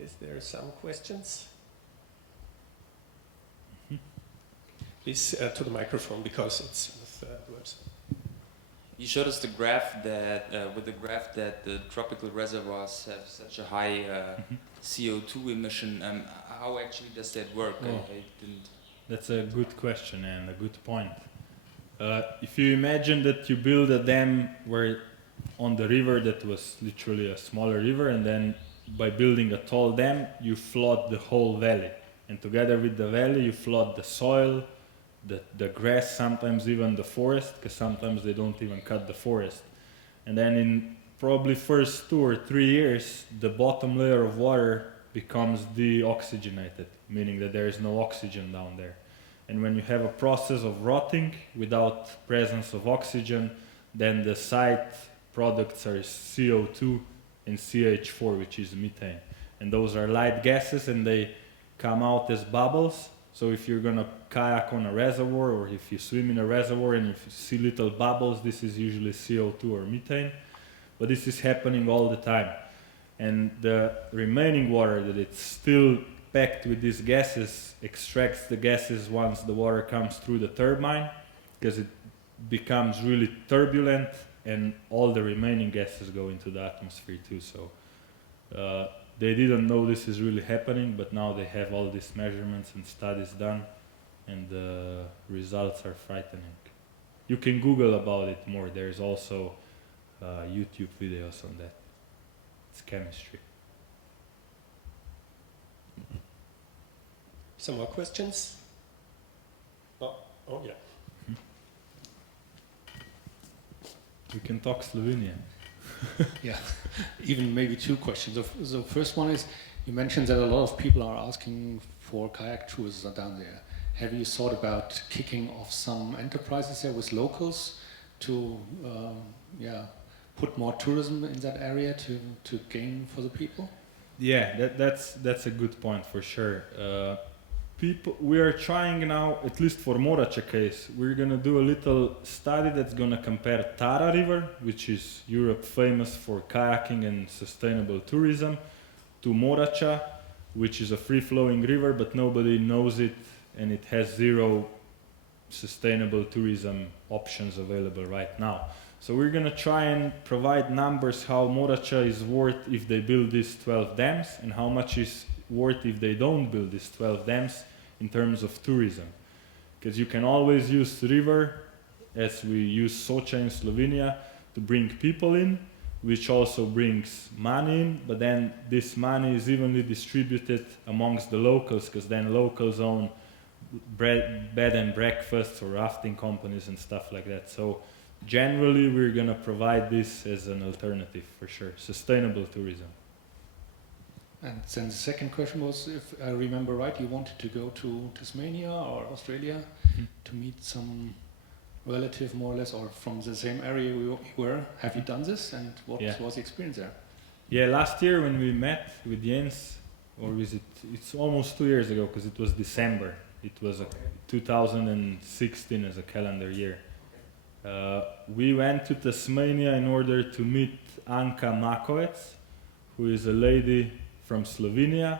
Is there some questions? Please to the microphone, because it's with the website. You showed us the graph that, the tropical reservoirs have such a high CO2 emission. how actually does that work? Oh. I didn't. That's a good question and a good point. If you imagine that you build a dam where on the river that was literally a smaller river, and then by building a tall dam you flood the whole valley, and together with the valley you flood the soil, the grass, sometimes even the forest, because sometimes they don't even cut the forest. And then in probably first 2 or 3 years the bottom layer of water becomes deoxygenated, meaning that there is no oxygen down there. And when you have a process of rotting without presence of oxygen, then the side products are CO2 and CH4, which is methane. And those are light gases and they come out as bubbles. So if you're gonna kayak on a reservoir, or if you swim in a reservoir and if you see little bubbles, this is usually CO2 or methane. But this is happening all the time. And the remaining water that it's still packed with these gases extracts the gases once the water comes through the turbine, because it becomes really turbulent and all the remaining gases go into the atmosphere too. So they didn't know this is really happening, but now they have all these measurements and studies done, and the results are frightening. You can Google about it more. There's also YouTube videos on that. It's chemistry. Some more questions? Oh yeah. We can talk Slovenian. Yeah, even maybe 2 questions. The first one is, you mentioned that a lot of people are asking for kayak tours down there. Have you thought about kicking off some enterprises there with locals to put more tourism in that area to gain for the people? Yeah, that's a good point for sure. We are trying now, at least for Morača case, we're gonna do a little study that's gonna compare Tara River, which is Europe famous for kayaking and sustainable tourism, to Morača, which is a free-flowing river, but nobody knows it, and it has 0 sustainable tourism options available right now. So we're gonna try and provide numbers how Morača is worth if they build these 12 dams, and how much is worth if they don't build these 12 dams in terms of tourism. Because you can always use the river, as we use Soča in Slovenia, to bring people in, which also brings money in, but then this money is evenly distributed amongst the locals, because then locals own bed and breakfasts or rafting companies and stuff like that. So generally we're gonna provide this as an alternative for sure, sustainable tourism. And then the second question was, if I remember right, you wanted to go to Tasmania or Australia to meet some relative, more or less, or from the same area we were. Have you done this, and what was the experience there? Yeah, last year when we met with Jens, or is it? It's almost 2 years ago, because it was December. It was 2016 as a calendar year. We went to Tasmania in order to meet Anka Makovec, who is a lady from Slovenia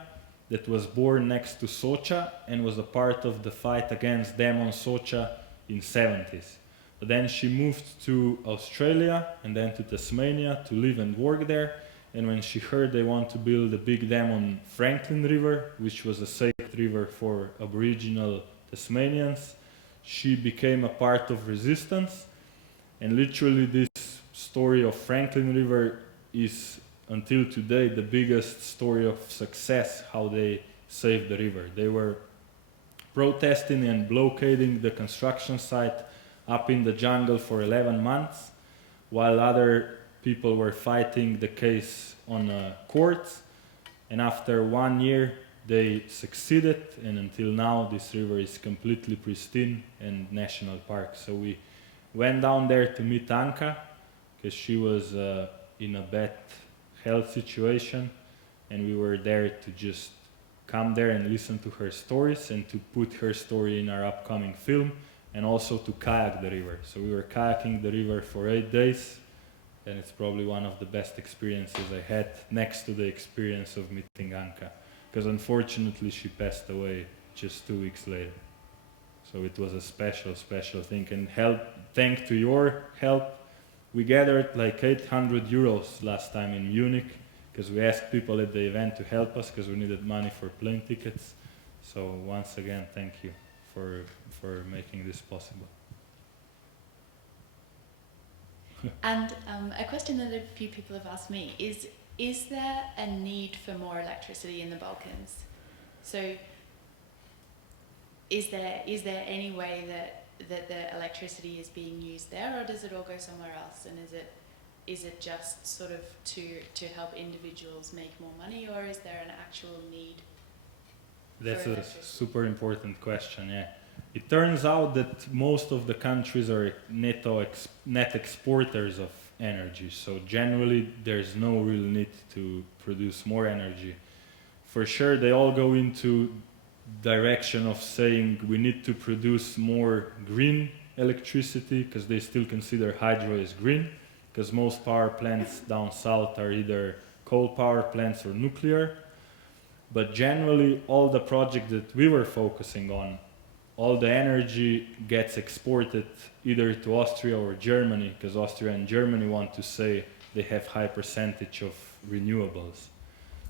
that was born next to Soča and was a part of the fight against dam on Soča in 70s. But then she moved to Australia and then to Tasmania to live and work there. And when she heard they want to build a big dam on Franklin River, which was a sacred river for Aboriginal Tasmanians, she became a part of resistance. And literally this story of Franklin River is until today the biggest story of success, how they saved the river. They were protesting and blockading the construction site up in the jungle for 11 months, while other people were fighting the case on courts. And after 1 year they succeeded, and until now this river is completely pristine and national park. So we went down there to meet Anka, because she was in a bad health situation, and we were there to just come there and listen to her stories and to put her story in our upcoming film, and also to kayak the river. So we were kayaking the river for 8 days, and it's probably one of the best experiences I had, next to the experience of meeting Anka, because unfortunately she passed away just 2 weeks later. So it was a special thing, and thanks to your help, we gathered like 800 euros last time in Munich, because we asked people at the event to help us because we needed money for plane tickets. So once again, thank you for making this possible. And a question that a few people have asked me is there a need for more electricity in the Balkans? So is there any way that the electricity is being used there, or does it all go somewhere else? And is it just sort of to help individuals make more money, or is there an actual need? That's a super important question, yeah. It turns out that most of the countries are net exporters of energy, so generally there's no real need to produce more energy. For sure, they all go into direction of saying we need to produce more green electricity, because they still consider hydro as green, because most power plants down south are either coal power plants or nuclear. But generally, all the projects that we were focusing on, all the energy gets exported either to Austria or Germany, because Austria and Germany want to say they have high percentage of renewables.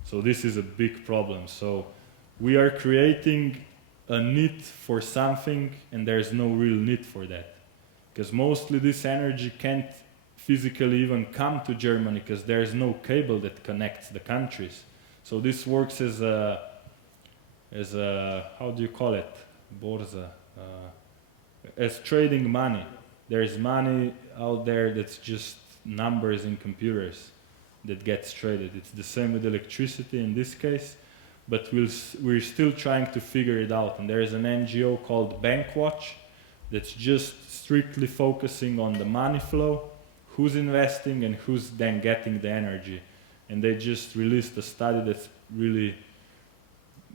So this is a big problem. So we are creating a need for something, and there's no real need for that. Because mostly this energy can't physically even come to Germany, because there's no cable that connects the countries. So this works as a how do you call it? Borza. As trading money. There's money out there that's just numbers in computers that gets traded. It's the same with electricity in this case, but we're still trying to figure it out. And there is an NGO called Bankwatch that's just strictly focusing on the money flow, who's investing and who's then getting the energy. And they just released a study that's really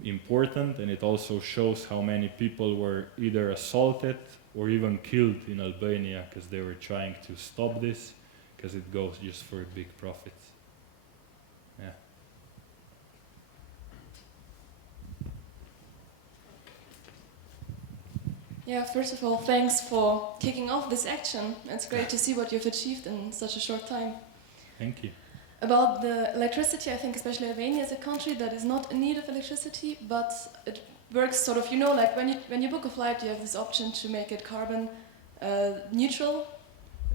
important, and it also shows how many people were either assaulted or even killed in Albania because they were trying to stop this, because it goes just for big profits. Yeah. Yeah, first of all, thanks for kicking off this action. It's great to see what you've achieved in such a short time. Thank you. About the electricity, I think especially Albania is a country that is not in need of electricity, but it works sort of, you know, like when you book a flight, you have this option to make it carbon neutral.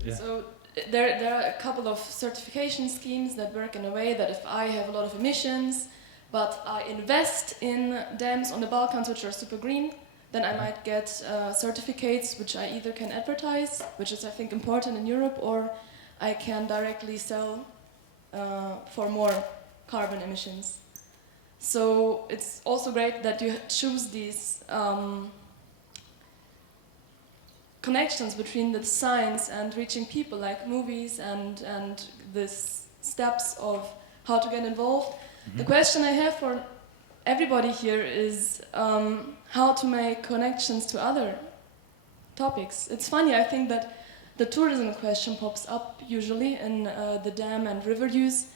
Yeah. So there are a couple of certification schemes that work in a way that if I have a lot of emissions, but I invest in dams on the Balkans which are super green, then I might get certificates which I either can advertise, which is I think important in Europe, or I can directly sell for more carbon emissions. So it's also great that you choose these connections between the science and reaching people, like movies and the steps of how to get involved. Mm-hmm. The question I have for everybody here is how to make connections to other topics. It's funny, I think that the tourism question pops up usually in the dam and river use,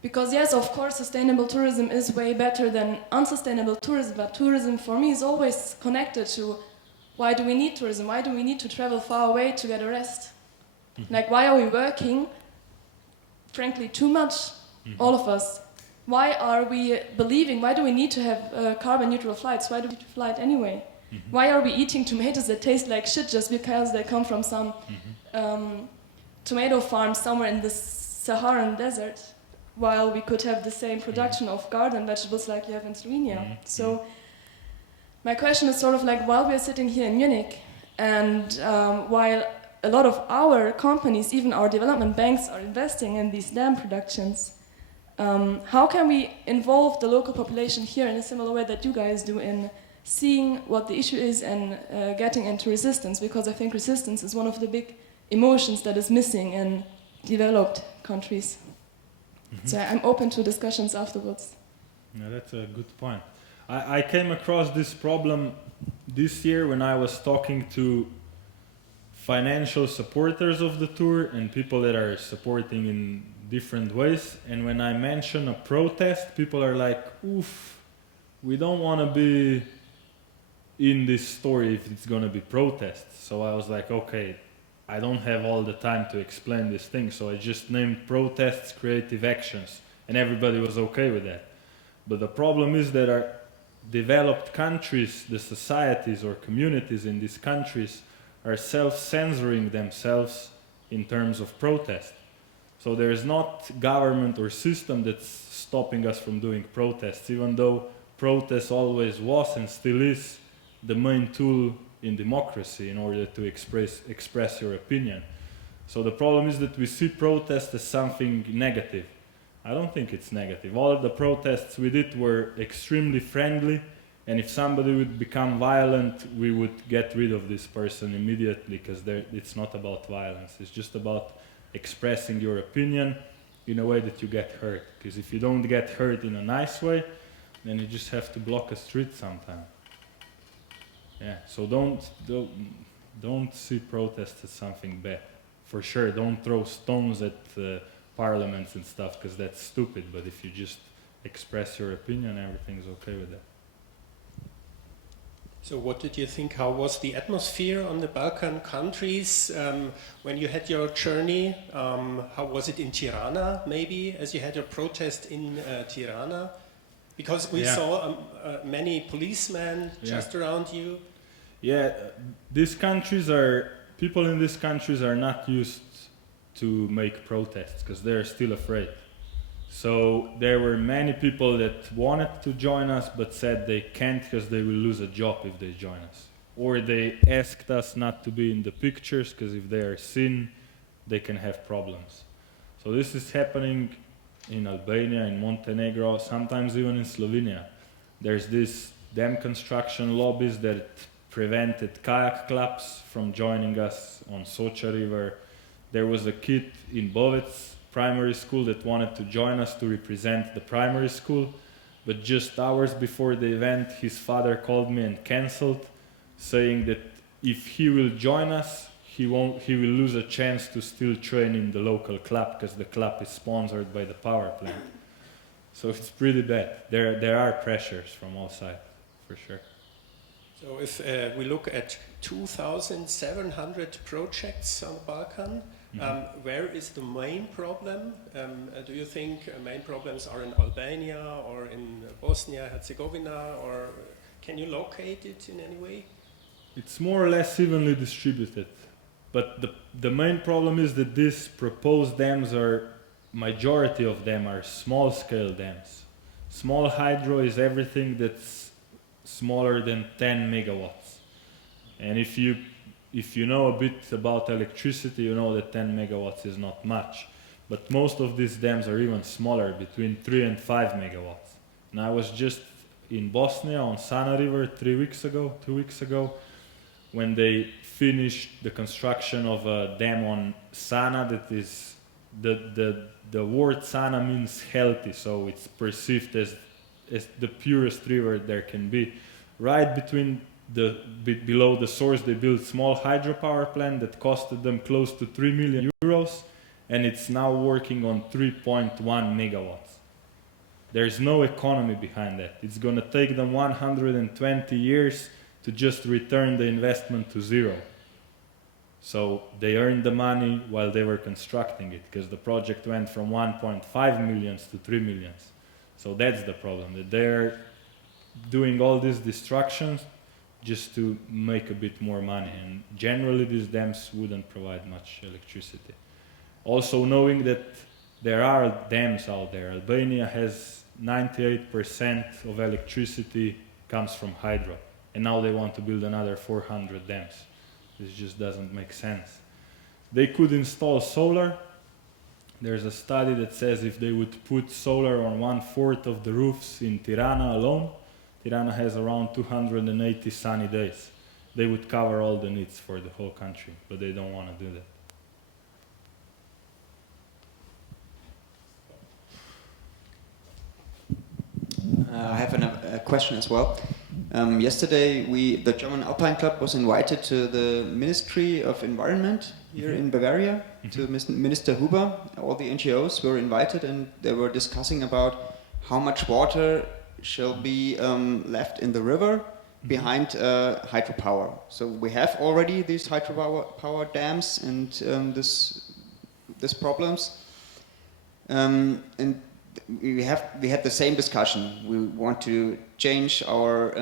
because yes, of course, sustainable tourism is way better than unsustainable tourism, but tourism for me is always connected to why do we need tourism? Why do we need to travel far away to get a rest? Mm-hmm. Like, why are we working, frankly, too much, all of us? Why are we believing, why do we need to have carbon neutral flights? Why do we need to fly it anyway? Mm-hmm. Why are we eating tomatoes that taste like shit just because they come from some tomato farm somewhere in the Saharan desert, while we could have the same production of garden vegetables like you have in Slovenia? Mm-hmm. So my question is sort of like, while we're sitting here in Munich, and while a lot of our companies, even our development banks, are investing in these dam productions, how can we involve the local population here in a similar way that you guys do in seeing what the issue is and getting into resistance? Because I think resistance is one of the big emotions that is missing in developed countries. Mm-hmm. So I'm open to discussions afterwards. No, that's a good point. I came across this problem this year when I was talking to financial supporters of the tour and people that are supporting in different ways. And when I mention a protest, people are like, oof, we don't want to be in this story if it's going to be protests. So I was like, okay, I don't have all the time to explain this thing. So I just named protests creative actions. and everybody was okay with that. But the problem is that our developed countries, the societies or communities in these countries, are self-censoring themselves in terms of protest. So there is not government or system that's stopping us from doing protests, even though protest always was and still is the main tool in democracy in order to express your opinion. So the problem is that we see protest as something negative. I don't think it's negative. All the protests we did were extremely friendly, and if somebody would become violent, we would get rid of this person immediately, because it's not about violence. It's just about expressing your opinion in a way that you get hurt. Because if you don't get hurt in a nice way, then you just have to block a street sometime. Yeah, so don't see protests as something bad. For sure, don't throw stones at parliaments and stuff, because that's stupid. But if you just express your opinion, everything's okay with that. So what did you think? How was the atmosphere on the Balkan countries when you had your journey? How was it in Tirana, maybe, as you had your protest in Tirana? Because we saw many policemen just around you. Yeah, people in these countries are not used to make protests because they're still afraid. So there were many people that wanted to join us but said they can't because they will lose a job if they join us. Or they asked us not to be in the pictures because if they are seen, they can have problems. So this is happening in Albania, in Montenegro, sometimes even in Slovenia. There's these dam construction lobbies that prevented kayak clubs from joining us on Socha River. There was a kid in Bovec primary school that wanted to join us to represent the primary school, but just hours before the event his father called me and cancelled, saying that if he will join us, he will lose a chance to still train in the local club because the club is sponsored by the power plant. So it's pretty bad. There are pressures from all sides, for sure. So if we look at 2,700 projects on the Balkan, where is the main problem? Do you think main problems are in Albania or in Bosnia, Herzegovina, or can you locate it in any way? It's more or less evenly distributed. But the main problem is that these proposed dams majority of them are small scale dams. Small hydro is everything that's smaller than 10 megawatts. And if you know a bit about electricity, you know that 10 megawatts is not much. But most of these dams are even smaller, between 3 and 5 megawatts. And I was just in Bosnia on Sana River 2 weeks ago, when they finished the construction of a dam on Sana that is, the word Sana means healthy, so it's perceived as the purest river there can be. Right between below the source they built small hydropower plant that costed them close to 3 million euros, and it's now working on 3.1 megawatts. There's no economy behind that. It's going to take them 120 years to just return the investment to zero. So they earned the money while they were constructing it, because the project went from 1.5 millions to 3 millions. So that's the problem, that they're doing all these destructions just to make a bit more money. And generally these dams wouldn't provide much electricity. Also knowing that there are dams out there. Albania has 98% of electricity comes from hydro. And now they want to build another 400 dams. This just doesn't make sense. They could install solar. There's a study that says if they would put solar on 1/4 of the roofs in Tirana alone, Tirana has around 280 sunny days. They would cover all the needs for the whole country, but they don't want to do that. I have a question as well. Yesterday, the German Alpine Club was invited to the Ministry of Environment here in Bavaria, to Minister Huber. All the NGOs were invited, and they were discussing about how much water shall be left in the river behind hydropower. So we have already these hydropower dams and this problems. And we had the same discussion. We want to change our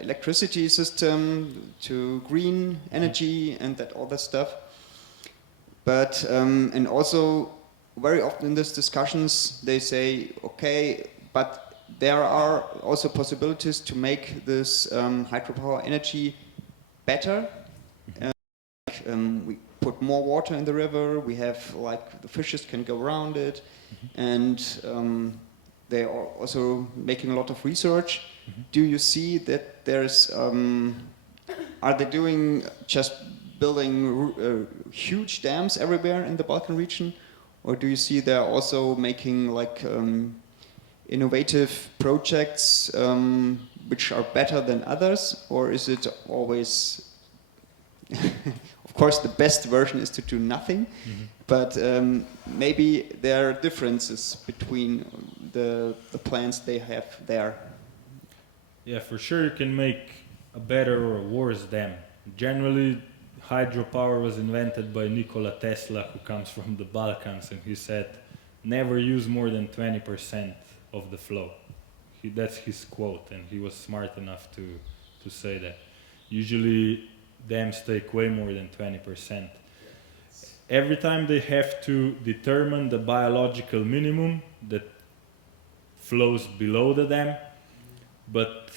electricity system to green energy and all that stuff. But and also very often in these discussions they say, okay, but there are also possibilities to make this hydropower energy better. We put more water in the river. We have the fishes can go around it, and they are also making a lot of research. Do you see that there's are they doing just building huge dams everywhere in the Balkan region, or do you see they're also making innovative projects which are better than others, or is it always of course the best version is to do nothing, but maybe there are differences between the plans they have there? Yeah, for sure you can make a better or a worse dam. Generally, hydropower was invented by Nikola Tesla, who comes from the Balkans, and he said, never use more than 20% of the flow. That's his quote, and he was smart enough to say that. Usually dams take way more than 20%. Every time they have to determine the biological minimum that flows below the dam, but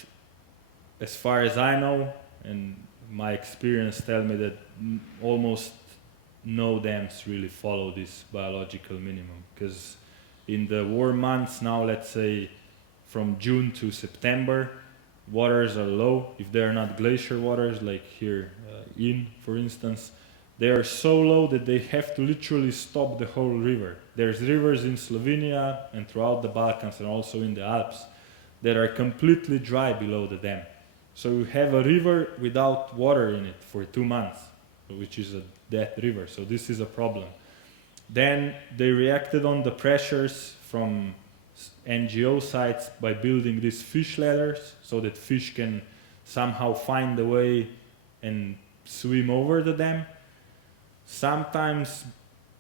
as far as I know, and my experience tells me that almost no dams really follow this biological minimum, because in the warm months now, let's say from June to September, waters are low. If they are not glacier waters, like here for instance, they are so low that they have to literally stop the whole river. There's rivers in Slovenia and throughout the Balkans and also in the Alps that are completely dry below the dam. So you have a river without water in it for 2 months, which is a dead river. So this is a problem. Then they reacted on the pressures from NGO sites by building these fish ladders so that fish can somehow find a way and swim over the dam. Sometimes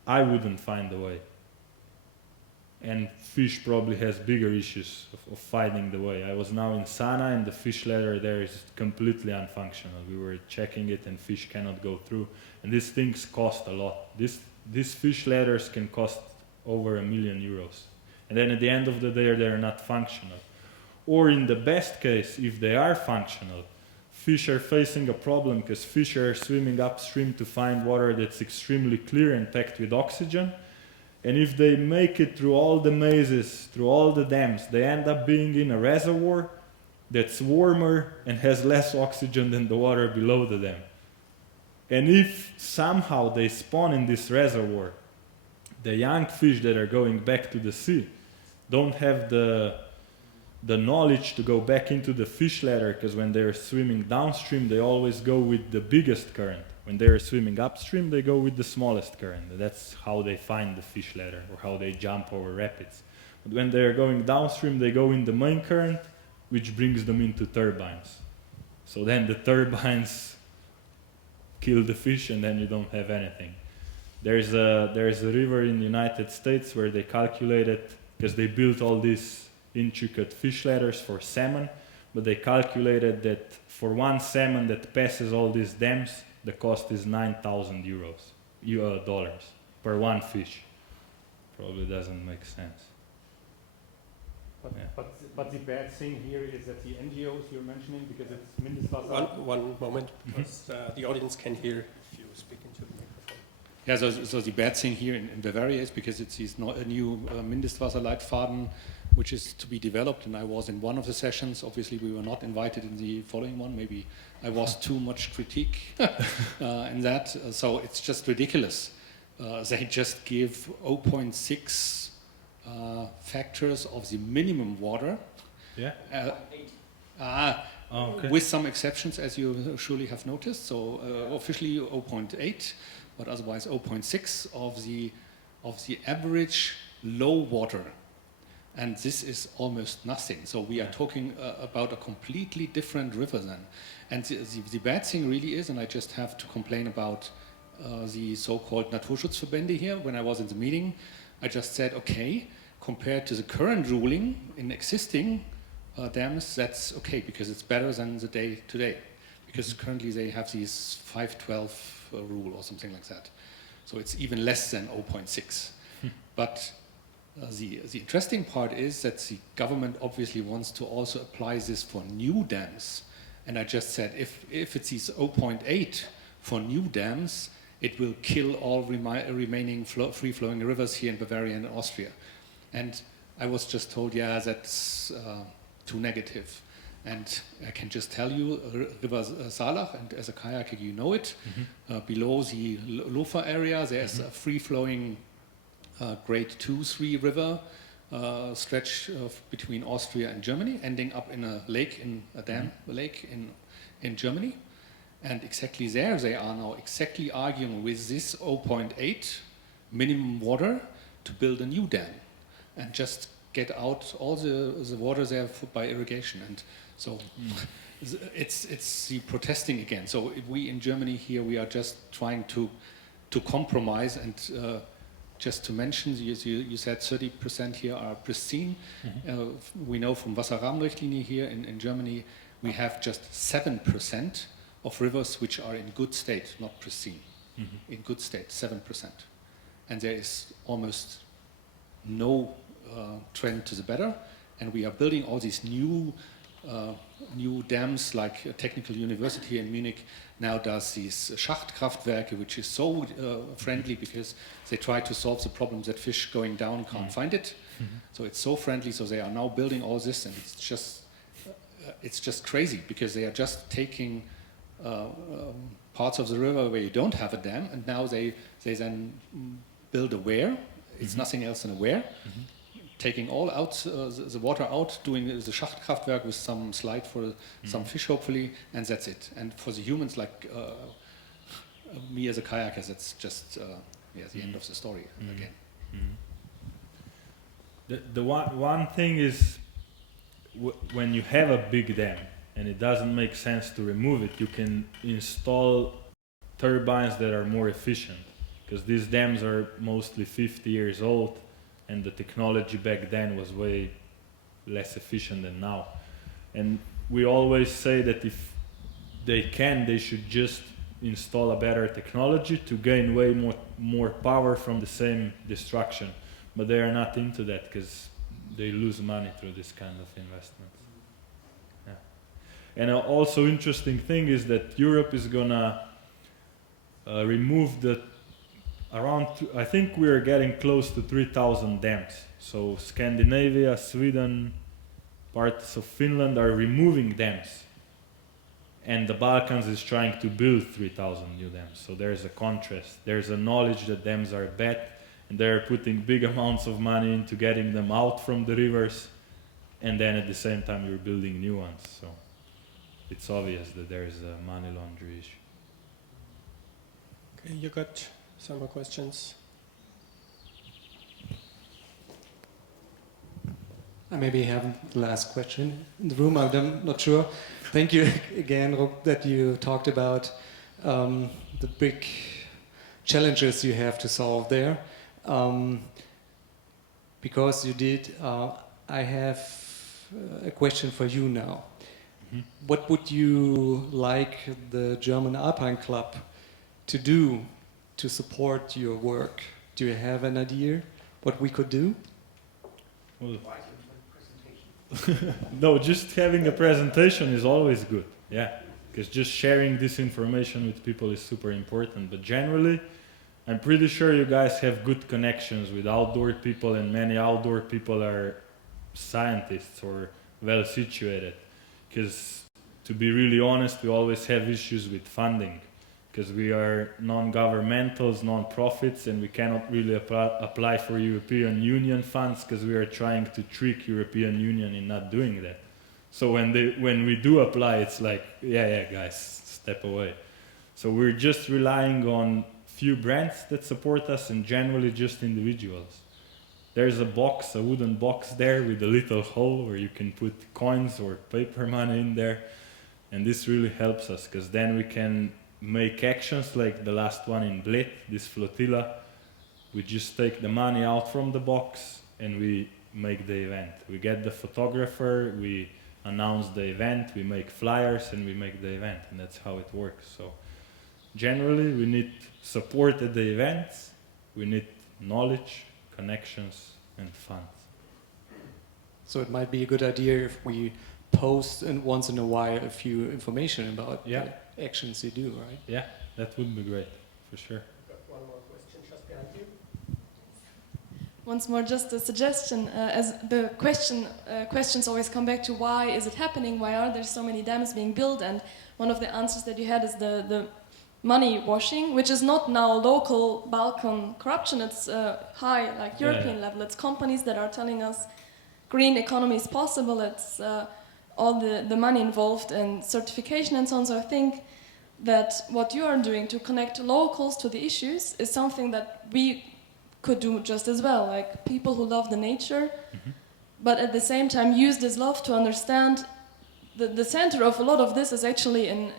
I wouldn't find a way. And fish probably has bigger issues of finding the way. I was now in Sana, and the fish ladder there is completely unfunctional. We were checking it and fish cannot go through. And these things cost a lot. These fish ladders can cost over €1 million. And then at the end of the day, they're not functional. Or in the best case, if they are functional, fish are facing a problem because fish are swimming upstream to find water that's extremely clear and packed with oxygen. And if they make it through all the mazes, through all the dams, they end up being in a reservoir that's warmer and has less oxygen than the water below the dam. And if somehow they spawn in this reservoir, the young fish that are going back to the sea don't have the knowledge to go back into the fish ladder, because when they're swimming downstream, they always go with the biggest current. When they're swimming upstream, they go with the smallest current. That's how they find the fish ladder, or how they jump over rapids. But when they're going downstream, they go in the main current, which brings them into turbines. So then the turbines kill the fish, and then you don't have anything. There's a river in the United States where they calculated, because they built all these intricate fish ladders for salmon, but they calculated that for one salmon that passes all these dams, the cost is $9,000 per one fish. Probably doesn't make sense. But the bad thing here is that the NGOs you're mentioning, because it's Mindestwasser. One moment, because the audience can hear if you speak into the microphone. Yeah, so the bad thing here in Bavaria is because it's a new Mindestwasserleitfaden which is to be developed, and I was in one of the sessions. Obviously we were not invited in the following one. Maybe I was too much critique in that. So it's just ridiculous. They just give 0.6 factors of the minimum water. Yeah. Okay. With some exceptions, as you surely have noticed. So officially 0.8, but otherwise 0.6 of the average low water. And this is almost nothing. So we are talking about a completely different river then. And the bad thing really is, and I just have to complain about the so-called Naturschutzverbände here. When I was in the meeting, I just said, okay, compared to the current ruling in existing dams, that's okay because it's better than the day today. Because currently they have these 512 rule or something like that. So it's even less than 0.6. But the interesting part is that the government obviously wants to also apply this for new dams. And I just said, if it's these 0.8 for new dams, it will kill all remaining free-flowing rivers here in Bavaria and Austria. And I was just told, yeah, that's too negative. And I can just tell you, River Salach, and as a kayaker you know it, below the Lofa area there's a free-flowing grade 2-3 river stretch between Austria and Germany, ending up in a lake, in a dam, a lake in Germany. And exactly there they are now exactly arguing with this 0.8 minimum water to build a new dam and just get out all the water there by irrigation. And so it's the protesting again. So if we in Germany here, we are just trying to compromise. And just to mention, you said 30% here are pristine. We know from Wasserrahmenrichtlinie here in Germany, we have just 7% of rivers which are in good state, not pristine. In good state, 7%. And there is almost no trend to the better. And we are building all these new dams, like a technical university here in Munich now does these Schachtkraftwerke, which is so friendly because they try to solve the problems that fish going down can't find it. So it's so friendly, so they are now building all this, and it's just crazy because they are just taking parts of the river where you don't have a dam, and now they then build a weir. It's nothing else than a weir. Taking all out, the water out, doing the Schachtkraftwerk with some slide for some fish hopefully, and that's it. And for the humans like me as a kayaker, that's just the end of the story again. The one thing is when you have a big dam and it doesn't make sense to remove it, you can install turbines that are more efficient, because these dams are mostly 50 years old and the technology back then was way less efficient than now. And we always say that if they should just install a better technology to gain way more power from the same destruction. But they are not into that because they lose money through this kind of investments. Yeah. And also interesting thing is that Europe is gonna remove I think we are getting close to 3,000 dams. So Scandinavia, Sweden, parts of Finland are removing dams. And the Balkans is trying to build 3,000 new dams. So there's a contrast. There's a knowledge that dams are bad, and they're putting big amounts of money into getting them out from the rivers. And then at the same time you're building new ones. So it's obvious that there's a money laundering issue. Okay, you got some more questions? I maybe have the last question in the room. I'm not sure. Thank you again, Rok, that you talked about the big challenges you have to solve there. Because you did, I have a question for you now. What would you like the German Alpine Club to do to support your work? Do you have an idea what we could do? Well, no, just having a presentation is always good, yeah, because just sharing this information with people is super important. But generally, I'm pretty sure you guys have good connections with outdoor people, and many outdoor people are scientists or well situated. Because to be really honest, we always have issues with funding, because we are non-governmentals, non-profits, and we cannot really apply for European Union funds because we are trying to trick European Union in not doing that. So when we do apply, it's like, yeah, guys, step away. So we're just relying on few brands that support us, and generally just individuals. There's a box, a wooden box there with a little hole where you can put coins or paper money in there, and this really helps us, because then we can make actions like the last one in Bled, this flotilla. We just take the money out from the box and we make the event. We get the photographer, we announce the event, we make flyers, and we make the event, and that's how it works. So generally, we need support at the events, we need knowledge, connections, and funds. So it might be a good idea if we post once in a while a few information about the actions you do, right? Yeah, that would be great, for sure. One more question just behind you. Once more, just a suggestion, as the questions always come back to why is it happening, why are there so many dams being built, and one of the answers that you had is the money washing, which is not now local Balkan corruption, it's high, like European level. It's companies that are telling us green economy is possible, it's all the money involved in certification and so on. So I think that what you are doing to connect locals to the issues is something that we could do just as well, like people who love the nature, but at the same time use this love to understand the center of a lot of this is actually in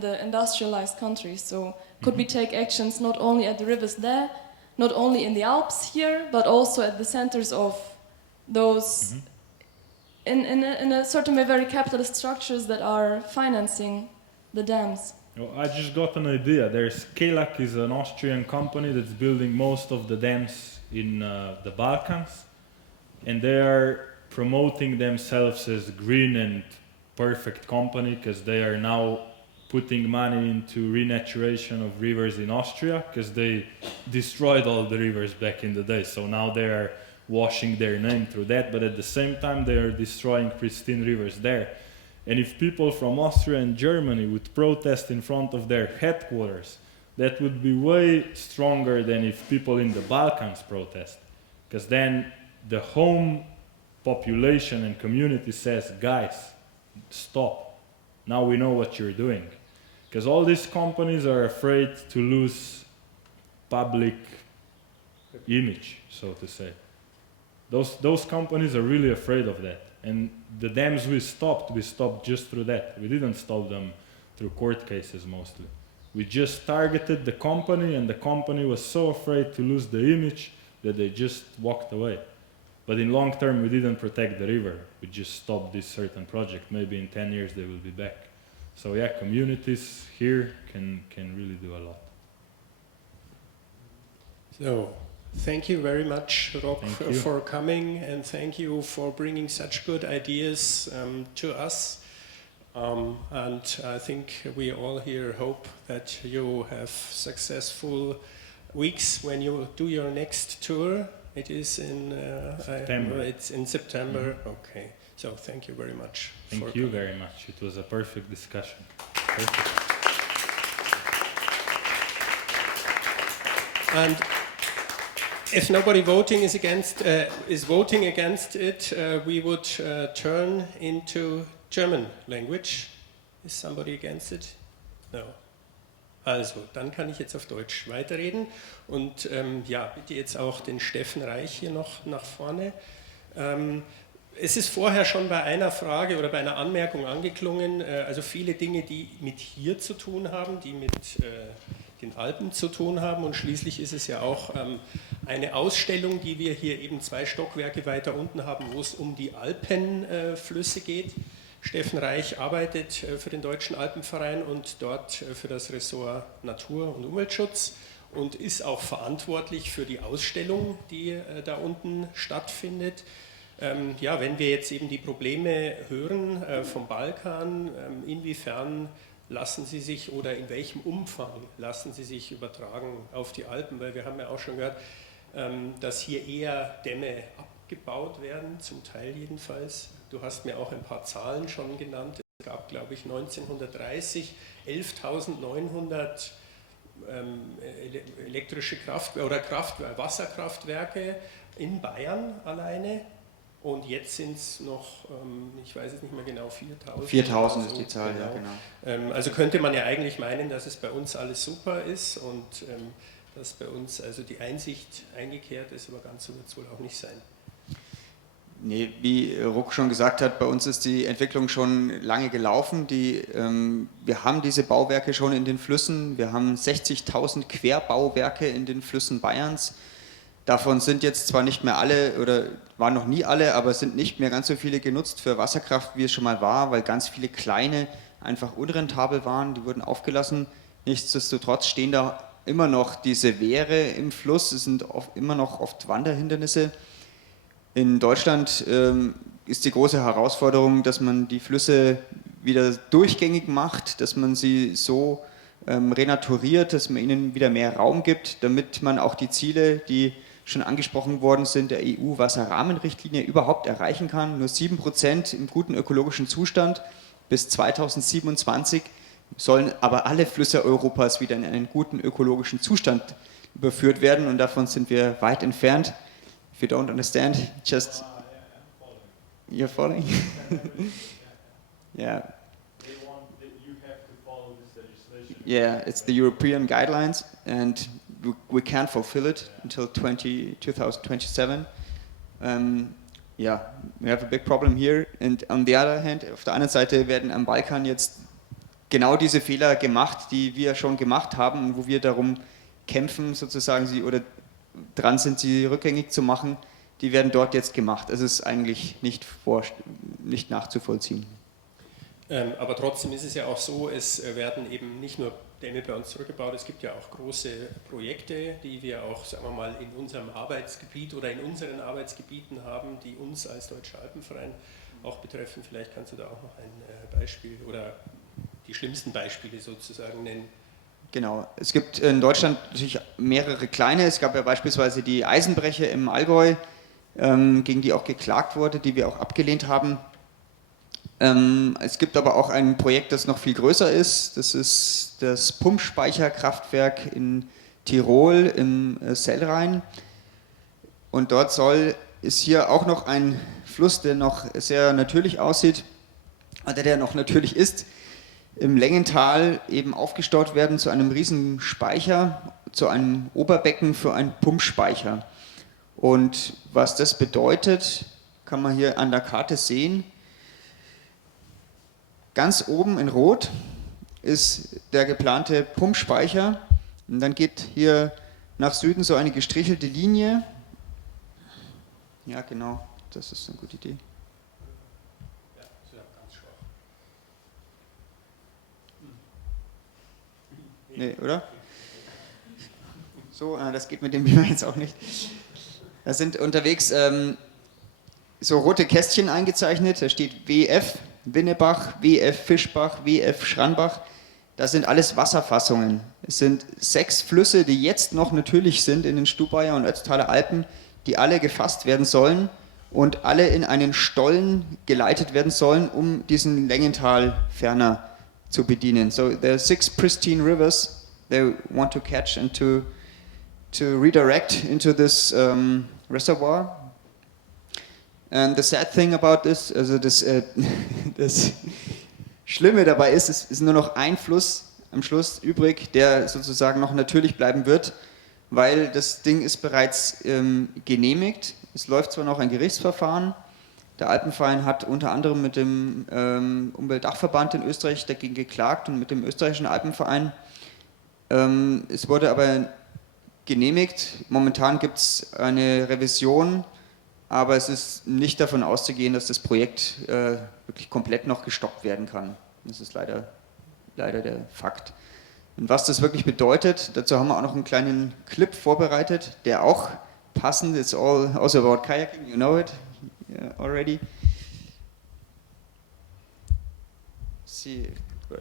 the industrialized countries. So could we take actions not only at the rivers there, not only in the Alps here, but also at the centers of those in a certain way very capitalist structures that are financing the dams. Well, I just got an idea. There's Kelak is an Austrian company that's building most of the dams in the Balkans, and they are promoting themselves as green and perfect company because they are now putting money into renaturation of rivers in Austria because they destroyed all the rivers back in the day. So now they are washing their name through that, but at the same time they are destroying pristine rivers there. And if people from Austria and Germany would protest in front of their headquarters, that would be way stronger than if people in the Balkans protest. Because then the home population and community says, guys, stop. Now we know what you're doing. Because all these companies are afraid to lose public image, so to say. Those companies are really afraid of that. And the dams we stopped just through that. We didn't stop them through court cases mostly. We just targeted the company, and the company was so afraid to lose the image that they just walked away. But in long term, we didn't protect the river. We just stopped this certain project. Maybe in 10 years they will be back. So yeah, communities here can really do a lot. So, thank you very much, Rok, for coming, and thank you for bringing such good ideas to us. And I think we all here hope that you have successful weeks when you do your next tour. It is in September. It's in September. Okay. So thank you very much. Thank you very much. It was a perfect discussion. Perfect. And if nobody voting is voting against it, we would turn into German language. Is somebody against it? No. Also, dann kann ich jetzt auf Deutsch weiterreden und ja, bitte jetzt auch den Steffen Reich hier noch nach vorne. Es ist vorher schon bei einer Frage oder bei einer Anmerkung angeklungen, also viele Dinge, die mit hier zu tun haben, die mit den Alpen zu tun haben, und schließlich ist es ja auch eine Ausstellung, die wir hier eben 2 Stockwerke weiter unten haben, wo es um die Alpenflüsse geht. Steffen Reich arbeitet für den Deutschen Alpenverein und dort für das Ressort Natur- und Umweltschutz und ist auch verantwortlich für die Ausstellung, die da unten stattfindet. Ja, wenn wir jetzt eben die Probleme hören vom Balkan, inwiefern lassen sie sich oder in welchem Umfang lassen sie sich übertragen auf die Alpen, weil wir haben ja auch schon gehört, dass hier eher Dämme abgebaut werden, zum Teil jedenfalls. Du hast mir auch ein paar Zahlen schon genannt. Es gab, glaube ich, 1930 11.900 elektrische Wasserkraftwerke in Bayern alleine. Und jetzt sind es noch, ich weiß es nicht mehr genau, 4.000. 4.000 ist die Zahl, genau. Ja, genau. Also könnte man ja eigentlich meinen, dass es bei uns alles super ist und dass bei uns also die Einsicht eingekehrt ist, aber ganz so wird es wohl auch nicht sein. Nee, wie Rok schon gesagt hat, bei uns ist die Entwicklung schon lange gelaufen. Wir haben diese Bauwerke schon in den Flüssen. Wir haben 60.000 Querbauwerke in den Flüssen Bayerns. Davon sind jetzt zwar nicht mehr alle oder waren noch nie alle, aber es sind nicht mehr ganz so viele genutzt für Wasserkraft, wie es schon mal war, weil ganz viele kleine einfach unrentabel waren, die wurden aufgelassen. Nichtsdestotrotz stehen da immer noch diese Wehre im Fluss, es sind immer noch oft Wanderhindernisse. In Deutschland ist die große Herausforderung, dass man die Flüsse wieder durchgängig macht, dass man sie so renaturiert, dass man ihnen wieder mehr Raum gibt, damit man auch die Ziele, die schon angesprochen worden sind, der EU-Wasserrahmenrichtlinie überhaupt erreichen kann. Nur 7% im guten ökologischen Zustand. Bis 2027 sollen aber alle Flüsse Europas wieder in einen guten ökologischen Zustand überführt werden und davon sind wir weit entfernt. If you don't understand, just... You're following? Yeah. Yeah, it's the European guidelines and we can't fulfill it until 2027. Yeah, we have a big problem here. And on the other hand, auf der anderen Seite werden am Balkan jetzt genau diese Fehler gemacht, die wir schon gemacht haben und wo wir darum kämpfen, sozusagen sie oder dran sind, sie rückgängig zu machen. Die werden dort jetzt gemacht. Es ist eigentlich nicht nachzuvollziehen. Aber trotzdem ist es ja auch so, es werden eben nicht nur Dämme bei uns zurückgebaut, es gibt ja auch große Projekte, die wir auch, sagen wir mal, in unserem Arbeitsgebiet oder in unseren Arbeitsgebieten haben, die uns als Deutscher Alpenverein auch betreffen. Vielleicht kannst du da auch noch ein Beispiel oder die schlimmsten Beispiele sozusagen nennen. Genau, es gibt in Deutschland natürlich mehrere kleine, es gab ja beispielsweise die Eisenbrecher im Allgäu, gegen die auch geklagt wurde, die wir auch abgelehnt haben. Es gibt aber auch ein Projekt, das noch viel größer ist. Das ist das Pumpspeicherkraftwerk in Tirol im Sellrhein. Und dort ist hier auch noch ein Fluss, der noch sehr natürlich aussieht, oder der noch natürlich ist, im Längental eben aufgestaut werden zu einem riesen Speicher, zu einem Oberbecken für einen Pumpspeicher. Und was das bedeutet, kann man hier an der Karte sehen. Ganz oben in Rot ist der geplante Pumpspeicher und dann geht hier nach Süden so eine gestrichelte Linie. Ja, genau, das ist eine gute Idee. Nee, oder? So, das geht mit dem Beamer jetzt auch nicht. Da sind unterwegs so rote Kästchen eingezeichnet, da steht WF, Winnebach, WF Fischbach, WF Schranbach, das sind alles Wasserfassungen. Es sind 6 Flüsse, die jetzt noch natürlich sind in den Stubaier und Ötztaler Alpen, die alle gefasst werden sollen und alle in einen Stollen geleitet werden sollen, um diesen Längental ferner zu bedienen. So there are 6 pristine rivers they want to catch and to redirect into this reservoir. And the sad thing about this, also das Schlimme dabei ist, es ist nur noch ein Fluss am Schluss übrig, der sozusagen noch natürlich bleiben wird, weil das Ding ist bereits genehmigt. Es läuft zwar noch ein Gerichtsverfahren, der Alpenverein hat unter anderem mit dem Umweltdachverband in Österreich dagegen geklagt und mit dem österreichischen Alpenverein. Es wurde aber genehmigt. Momentan gibt es eine Revision, aber es ist nicht davon auszugehen, dass das Projekt wirklich komplett noch gestoppt werden kann. Das ist leider der Fakt. Und was das wirklich bedeutet, dazu haben wir auch noch einen kleinen Clip vorbereitet, der auch passend, it's also about kayaking, you know it already. See, Play.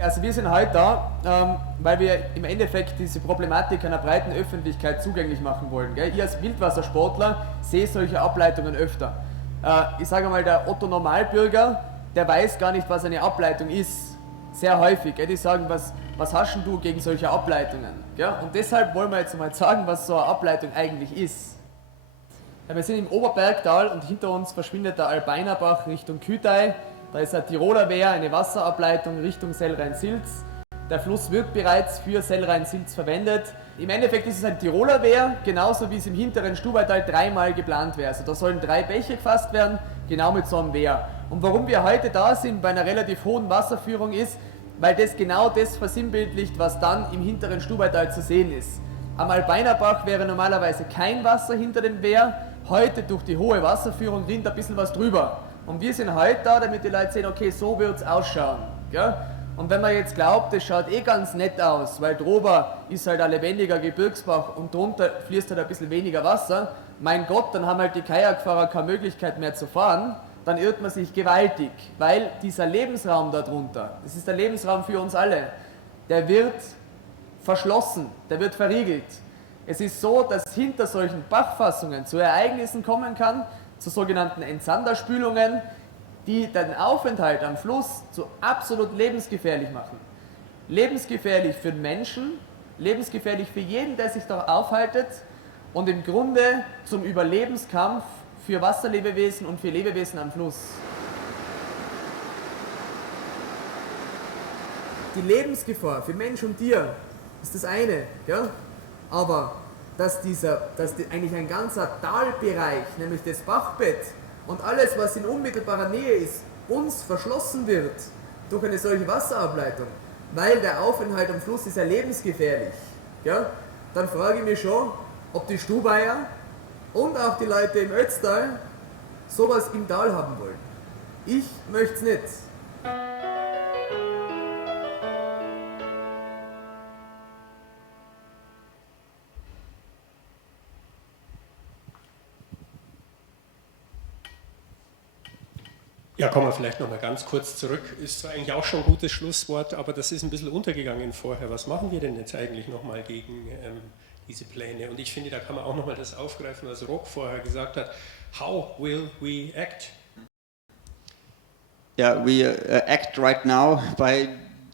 Also wir sind heute da, weil wir im Endeffekt diese Problematik einer breiten Öffentlichkeit zugänglich machen wollen. Gell? Ich als Wildwassersportler sehe solche Ableitungen öfter. Ich sage mal, der Otto-Normalbürger, der weiß gar nicht, was eine Ableitung ist. Sehr häufig. Gell? Die sagen, was hast denn du gegen solche Ableitungen? Gell? Und deshalb wollen wir jetzt mal sagen, was so eine Ableitung eigentlich ist. Ja, wir sind im Oberbergtal und hinter uns verschwindet der Albeinerbach Richtung Kütei. Da ist ein Tiroler Wehr, eine Wasserableitung Richtung Sellrhein-Silz. Der Fluss wird bereits für Sellrhein-Silz verwendet. Im Endeffekt ist es ein Tiroler Wehr, genauso wie es im hinteren Stubaital 3-mal geplant wäre. Also da sollen 3 Bäche gefasst werden, genau mit so einem Wehr. Und warum wir heute da sind bei einer relativ hohen Wasserführung ist, weil das genau das versinnbildlicht, was dann im hinteren Stubaital zu sehen ist. Am Albeinerbach wäre normalerweise kein Wasser hinter dem Wehr. Heute durch die hohe Wasserführung rinnt ein bisschen was drüber. Und wir sind heute da, damit die Leute sehen, okay, so wird es ausschauen. Gell? Und wenn man jetzt glaubt, das schaut eh ganz nett aus, weil drüber ist halt ein lebendiger Gebirgsbach und drunter fließt halt ein bisschen weniger Wasser, mein Gott, dann haben halt die Kajakfahrer keine Möglichkeit mehr zu fahren, dann irrt man sich gewaltig, weil dieser Lebensraum darunter, das ist der Lebensraum für uns alle, der wird verschlossen, der wird verriegelt. Es ist so, dass hinter solchen Bachfassungen zu Ereignissen kommen kann, zu sogenannten Entsanderspülungen, die den Aufenthalt am Fluss zu absolut lebensgefährlich machen. Lebensgefährlich für den Menschen, lebensgefährlich für jeden, der sich dort aufhaltet und im Grunde zum Überlebenskampf für Wasserlebewesen und für Lebewesen am Fluss. Die Lebensgefahr für Mensch und Tier ist das eine, ja? Aber dass eigentlich ein ganzer Talbereich, nämlich das Bachbett und alles, was in unmittelbarer Nähe ist, uns verschlossen wird durch eine solche Wasserableitung, weil der Aufenthalt am Fluss ist ja lebensgefährlich, ja? Dann frage ich mich schon, ob die Stubaier und auch die Leute im Ötztal sowas im Tal haben wollen. Ich möchte es nicht. Ja, kommen wir vielleicht noch mal ganz kurz zurück. Ist zwar eigentlich auch schon ein gutes Schlusswort, aber das ist ein bisschen untergegangen vorher. Was machen wir denn jetzt eigentlich noch mal gegen diese Pläne? Und ich finde, da kann man auch noch mal das aufgreifen, was Rok vorher gesagt hat. How will we act? Yeah, we act right now by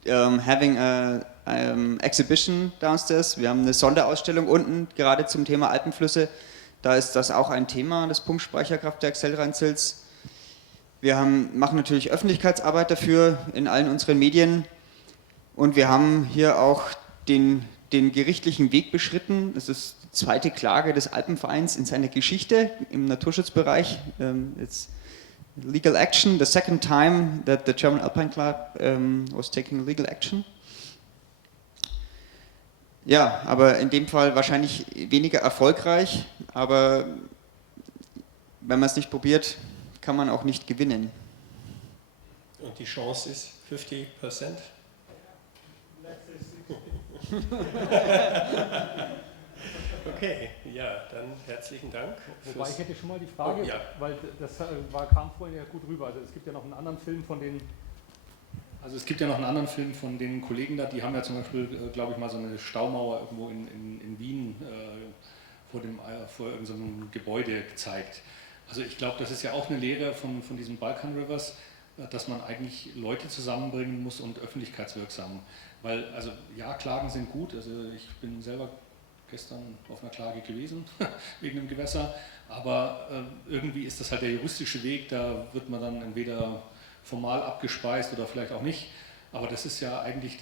having an exhibition downstairs. Wir haben eine Sonderausstellung unten, gerade zum Thema Alpenflüsse. Da ist das auch ein Thema, das Pumpspeicherkraftwerk Sellrhein-Silz. Wir machen natürlich Öffentlichkeitsarbeit dafür in allen unseren Medien und wir haben hier auch den gerichtlichen Weg beschritten. Das ist die zweite Klage des Alpenvereins in seiner Geschichte im Naturschutzbereich. It's legal action, the second time that the German Alpine Club was taking legal action. Ja, aber in dem Fall wahrscheinlich weniger erfolgreich, aber wenn man es nicht probiert, kann man auch nicht gewinnen. Und die Chance ist 50%? Okay, ja, dann herzlichen Dank. Wobei ich hätte schon mal die Frage, ja. weil das kam vorhin ja gut rüber. Also es gibt ja noch einen anderen Film von den Kollegen da, die haben ja zum Beispiel, glaube ich, mal so eine Staumauer irgendwo in Wien vor irgendeinem Gebäude gezeigt. Also ich glaube, das ist ja auch eine Lehre von diesen Balkan Rivers, dass man eigentlich Leute zusammenbringen muss und öffentlichkeitswirksam. Weil, also ja, Klagen sind gut, also ich bin selber gestern auf einer Klage gewesen, wegen einem Gewässer, aber irgendwie ist das halt der juristische Weg, da wird man dann entweder formal abgespeist oder vielleicht auch nicht, aber das ist ja eigentlich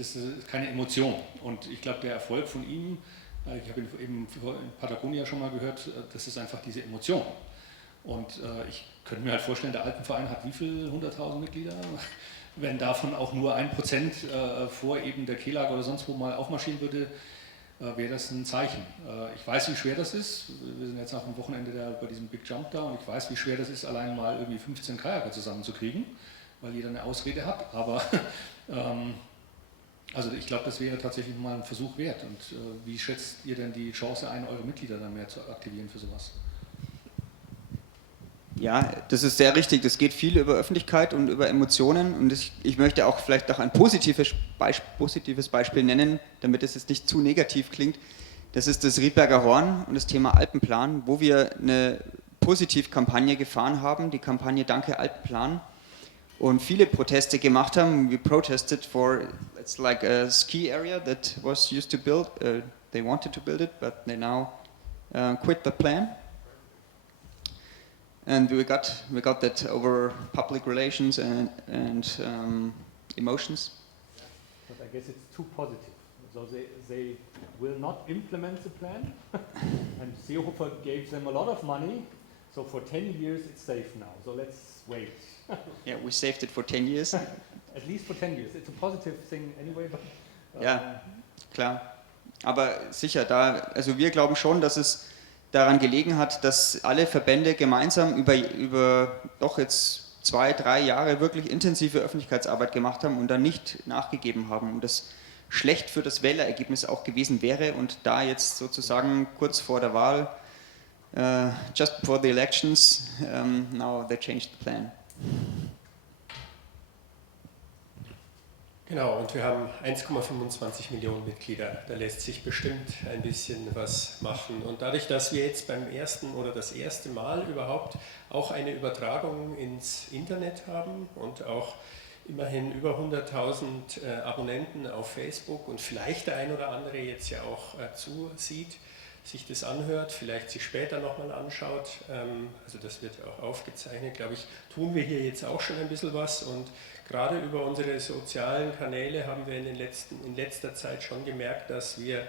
keine Emotion und ich glaube, der Erfolg von ihm, ich habe ihn eben in Patagonia schon mal gehört, das ist einfach diese Emotion. Und ich könnte mir halt vorstellen, der Alpenverein hat wie viel 100.000 Mitglieder? Wenn davon auch nur 1% vor eben der Kehllage oder sonst wo mal aufmarschieren würde, wäre das ein Zeichen. Ich weiß, wie schwer das ist. Wir sind jetzt nach dem Wochenende bei diesem Big Jump da und ich weiß, wie schwer das ist, allein mal irgendwie 15 Kajaker zusammenzukriegen, weil jeder eine Ausrede hat. Aber also ich glaube, das wäre tatsächlich mal ein Versuch wert. Und wie schätzt ihr denn die Chance ein, eure Mitglieder dann mehr zu aktivieren für sowas? Ja, das ist sehr richtig. Das geht viel über Öffentlichkeit und über Emotionen. Und ich möchte auch vielleicht noch ein positives Beispiel nennen, damit es jetzt nicht zu negativ klingt. Das ist das Riedberger Horn und das Thema Alpenplan, wo wir eine Positivkampagne gefahren haben, die Kampagne Danke Alpenplan, und viele Proteste gemacht haben. We protested for, it's like a ski area that was used to build, they wanted to build it, but they now quit the plan. And we got that over public relations and emotions. But I guess it's too positive. So they will not implement the plan, and Seehofer gave them a lot of money. So for 10 years it's safe now. So let's wait. Yeah, we saved it for 10 years. At least for 10 years. It's a positive thing anyway. But, ja, klar. Aber sicher, also wir glauben schon, dass es daran gelegen hat, dass alle Verbände gemeinsam über doch jetzt 2-3 Jahre wirklich intensive Öffentlichkeitsarbeit gemacht haben und dann nicht nachgegeben haben und das schlecht für das Wählerergebnis auch gewesen wäre und da jetzt sozusagen kurz vor der Wahl, just before the elections, now they changed the plan. Genau, und wir haben 1,25 Millionen Mitglieder. Da lässt sich bestimmt ein bisschen was machen. Und dadurch, dass wir jetzt das erste Mal überhaupt auch eine Übertragung ins Internet haben und auch immerhin über 100.000 Abonnenten auf Facebook und vielleicht der ein oder andere jetzt ja auch zusieht, sich das anhört, vielleicht sich später nochmal anschaut, also das wird ja auch aufgezeichnet, glaube ich, tun wir hier jetzt auch schon ein bisschen was und gerade über unsere sozialen Kanäle haben wir in letzter Zeit schon gemerkt, dass wir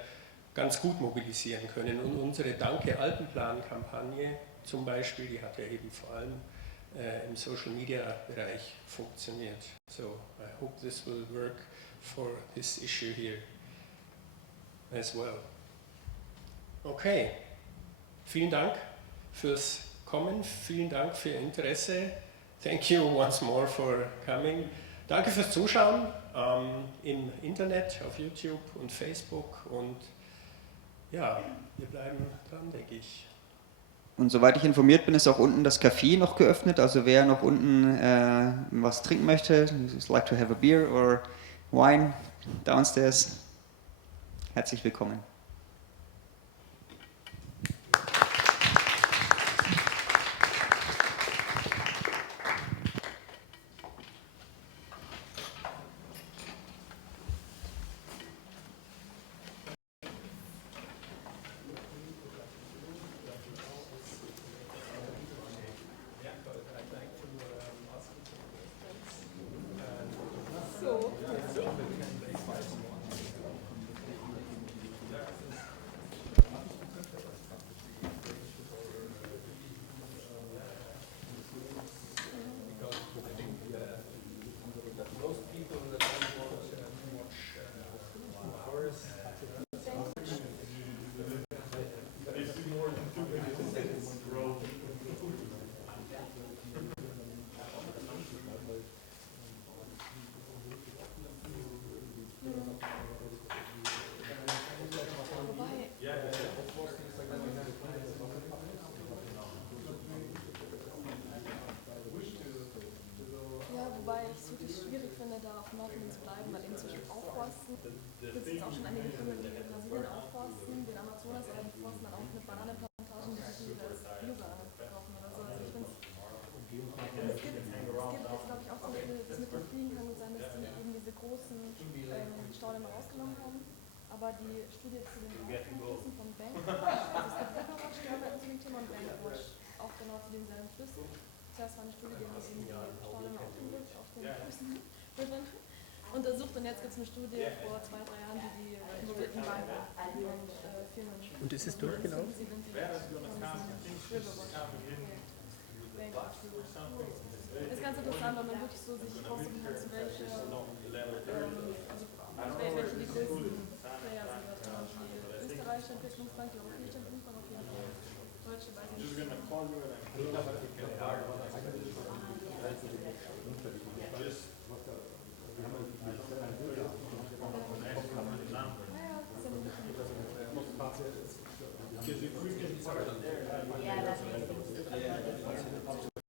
ganz gut mobilisieren können und unsere Danke Alpenplan-Kampagne zum Beispiel, die hat ja eben vor allem im Social-Media-Bereich funktioniert. So, I hope this will work for this issue here as well. Okay, vielen Dank fürs Kommen, vielen Dank für Ihr Interesse. Thank you once more for coming. Danke fürs Zuschauen im Internet, auf YouTube und Facebook und ja, wir bleiben dran, denke ich. Und soweit ich informiert bin, ist auch unten das Café noch geöffnet. Also wer noch unten was trinken möchte, like to have a beer or wine downstairs, herzlich willkommen. Wobei ich es wirklich schwierig finde, da auf dem Laufenden zu bleiben, weil eben zum Beispiel Aufforsten, es gibt jetzt auch schon einige Firmen, die in Brasilien aufforsten, den Amazonas, aber die forsten dann auch mit Bananenplantagen, die sie als Biosahne verkaufen oder so. Also ich finde es gibt jetzt, glaube ich, auch zum Beispiel, das mit dem Fliegen kann gut sein, dass die eben diese großen Staudämme rausgenommen haben, aber die Studie zu den Flüssen von Bankwatch, also es gibt Riverwatch, die arbeiten zu dem Thema, und Bankwatch auch genau zu denselben Flüssen. Das war eine Studie, die haben eben die Staudämme auf den Flüssen untersucht, und jetzt gibt es eine Studie vor 2-3 Jahren, die studierten Banken und Firmen. Und ist es durchgelaufen? Das ist ganz interessant, weil man wirklich so sich raussuchen kann, zu welche die größten Player sind. Also die österreichische Entwicklungsbank, die europäische Entwicklungsbank auf jeden Fall. Deutsche weiß ich nicht.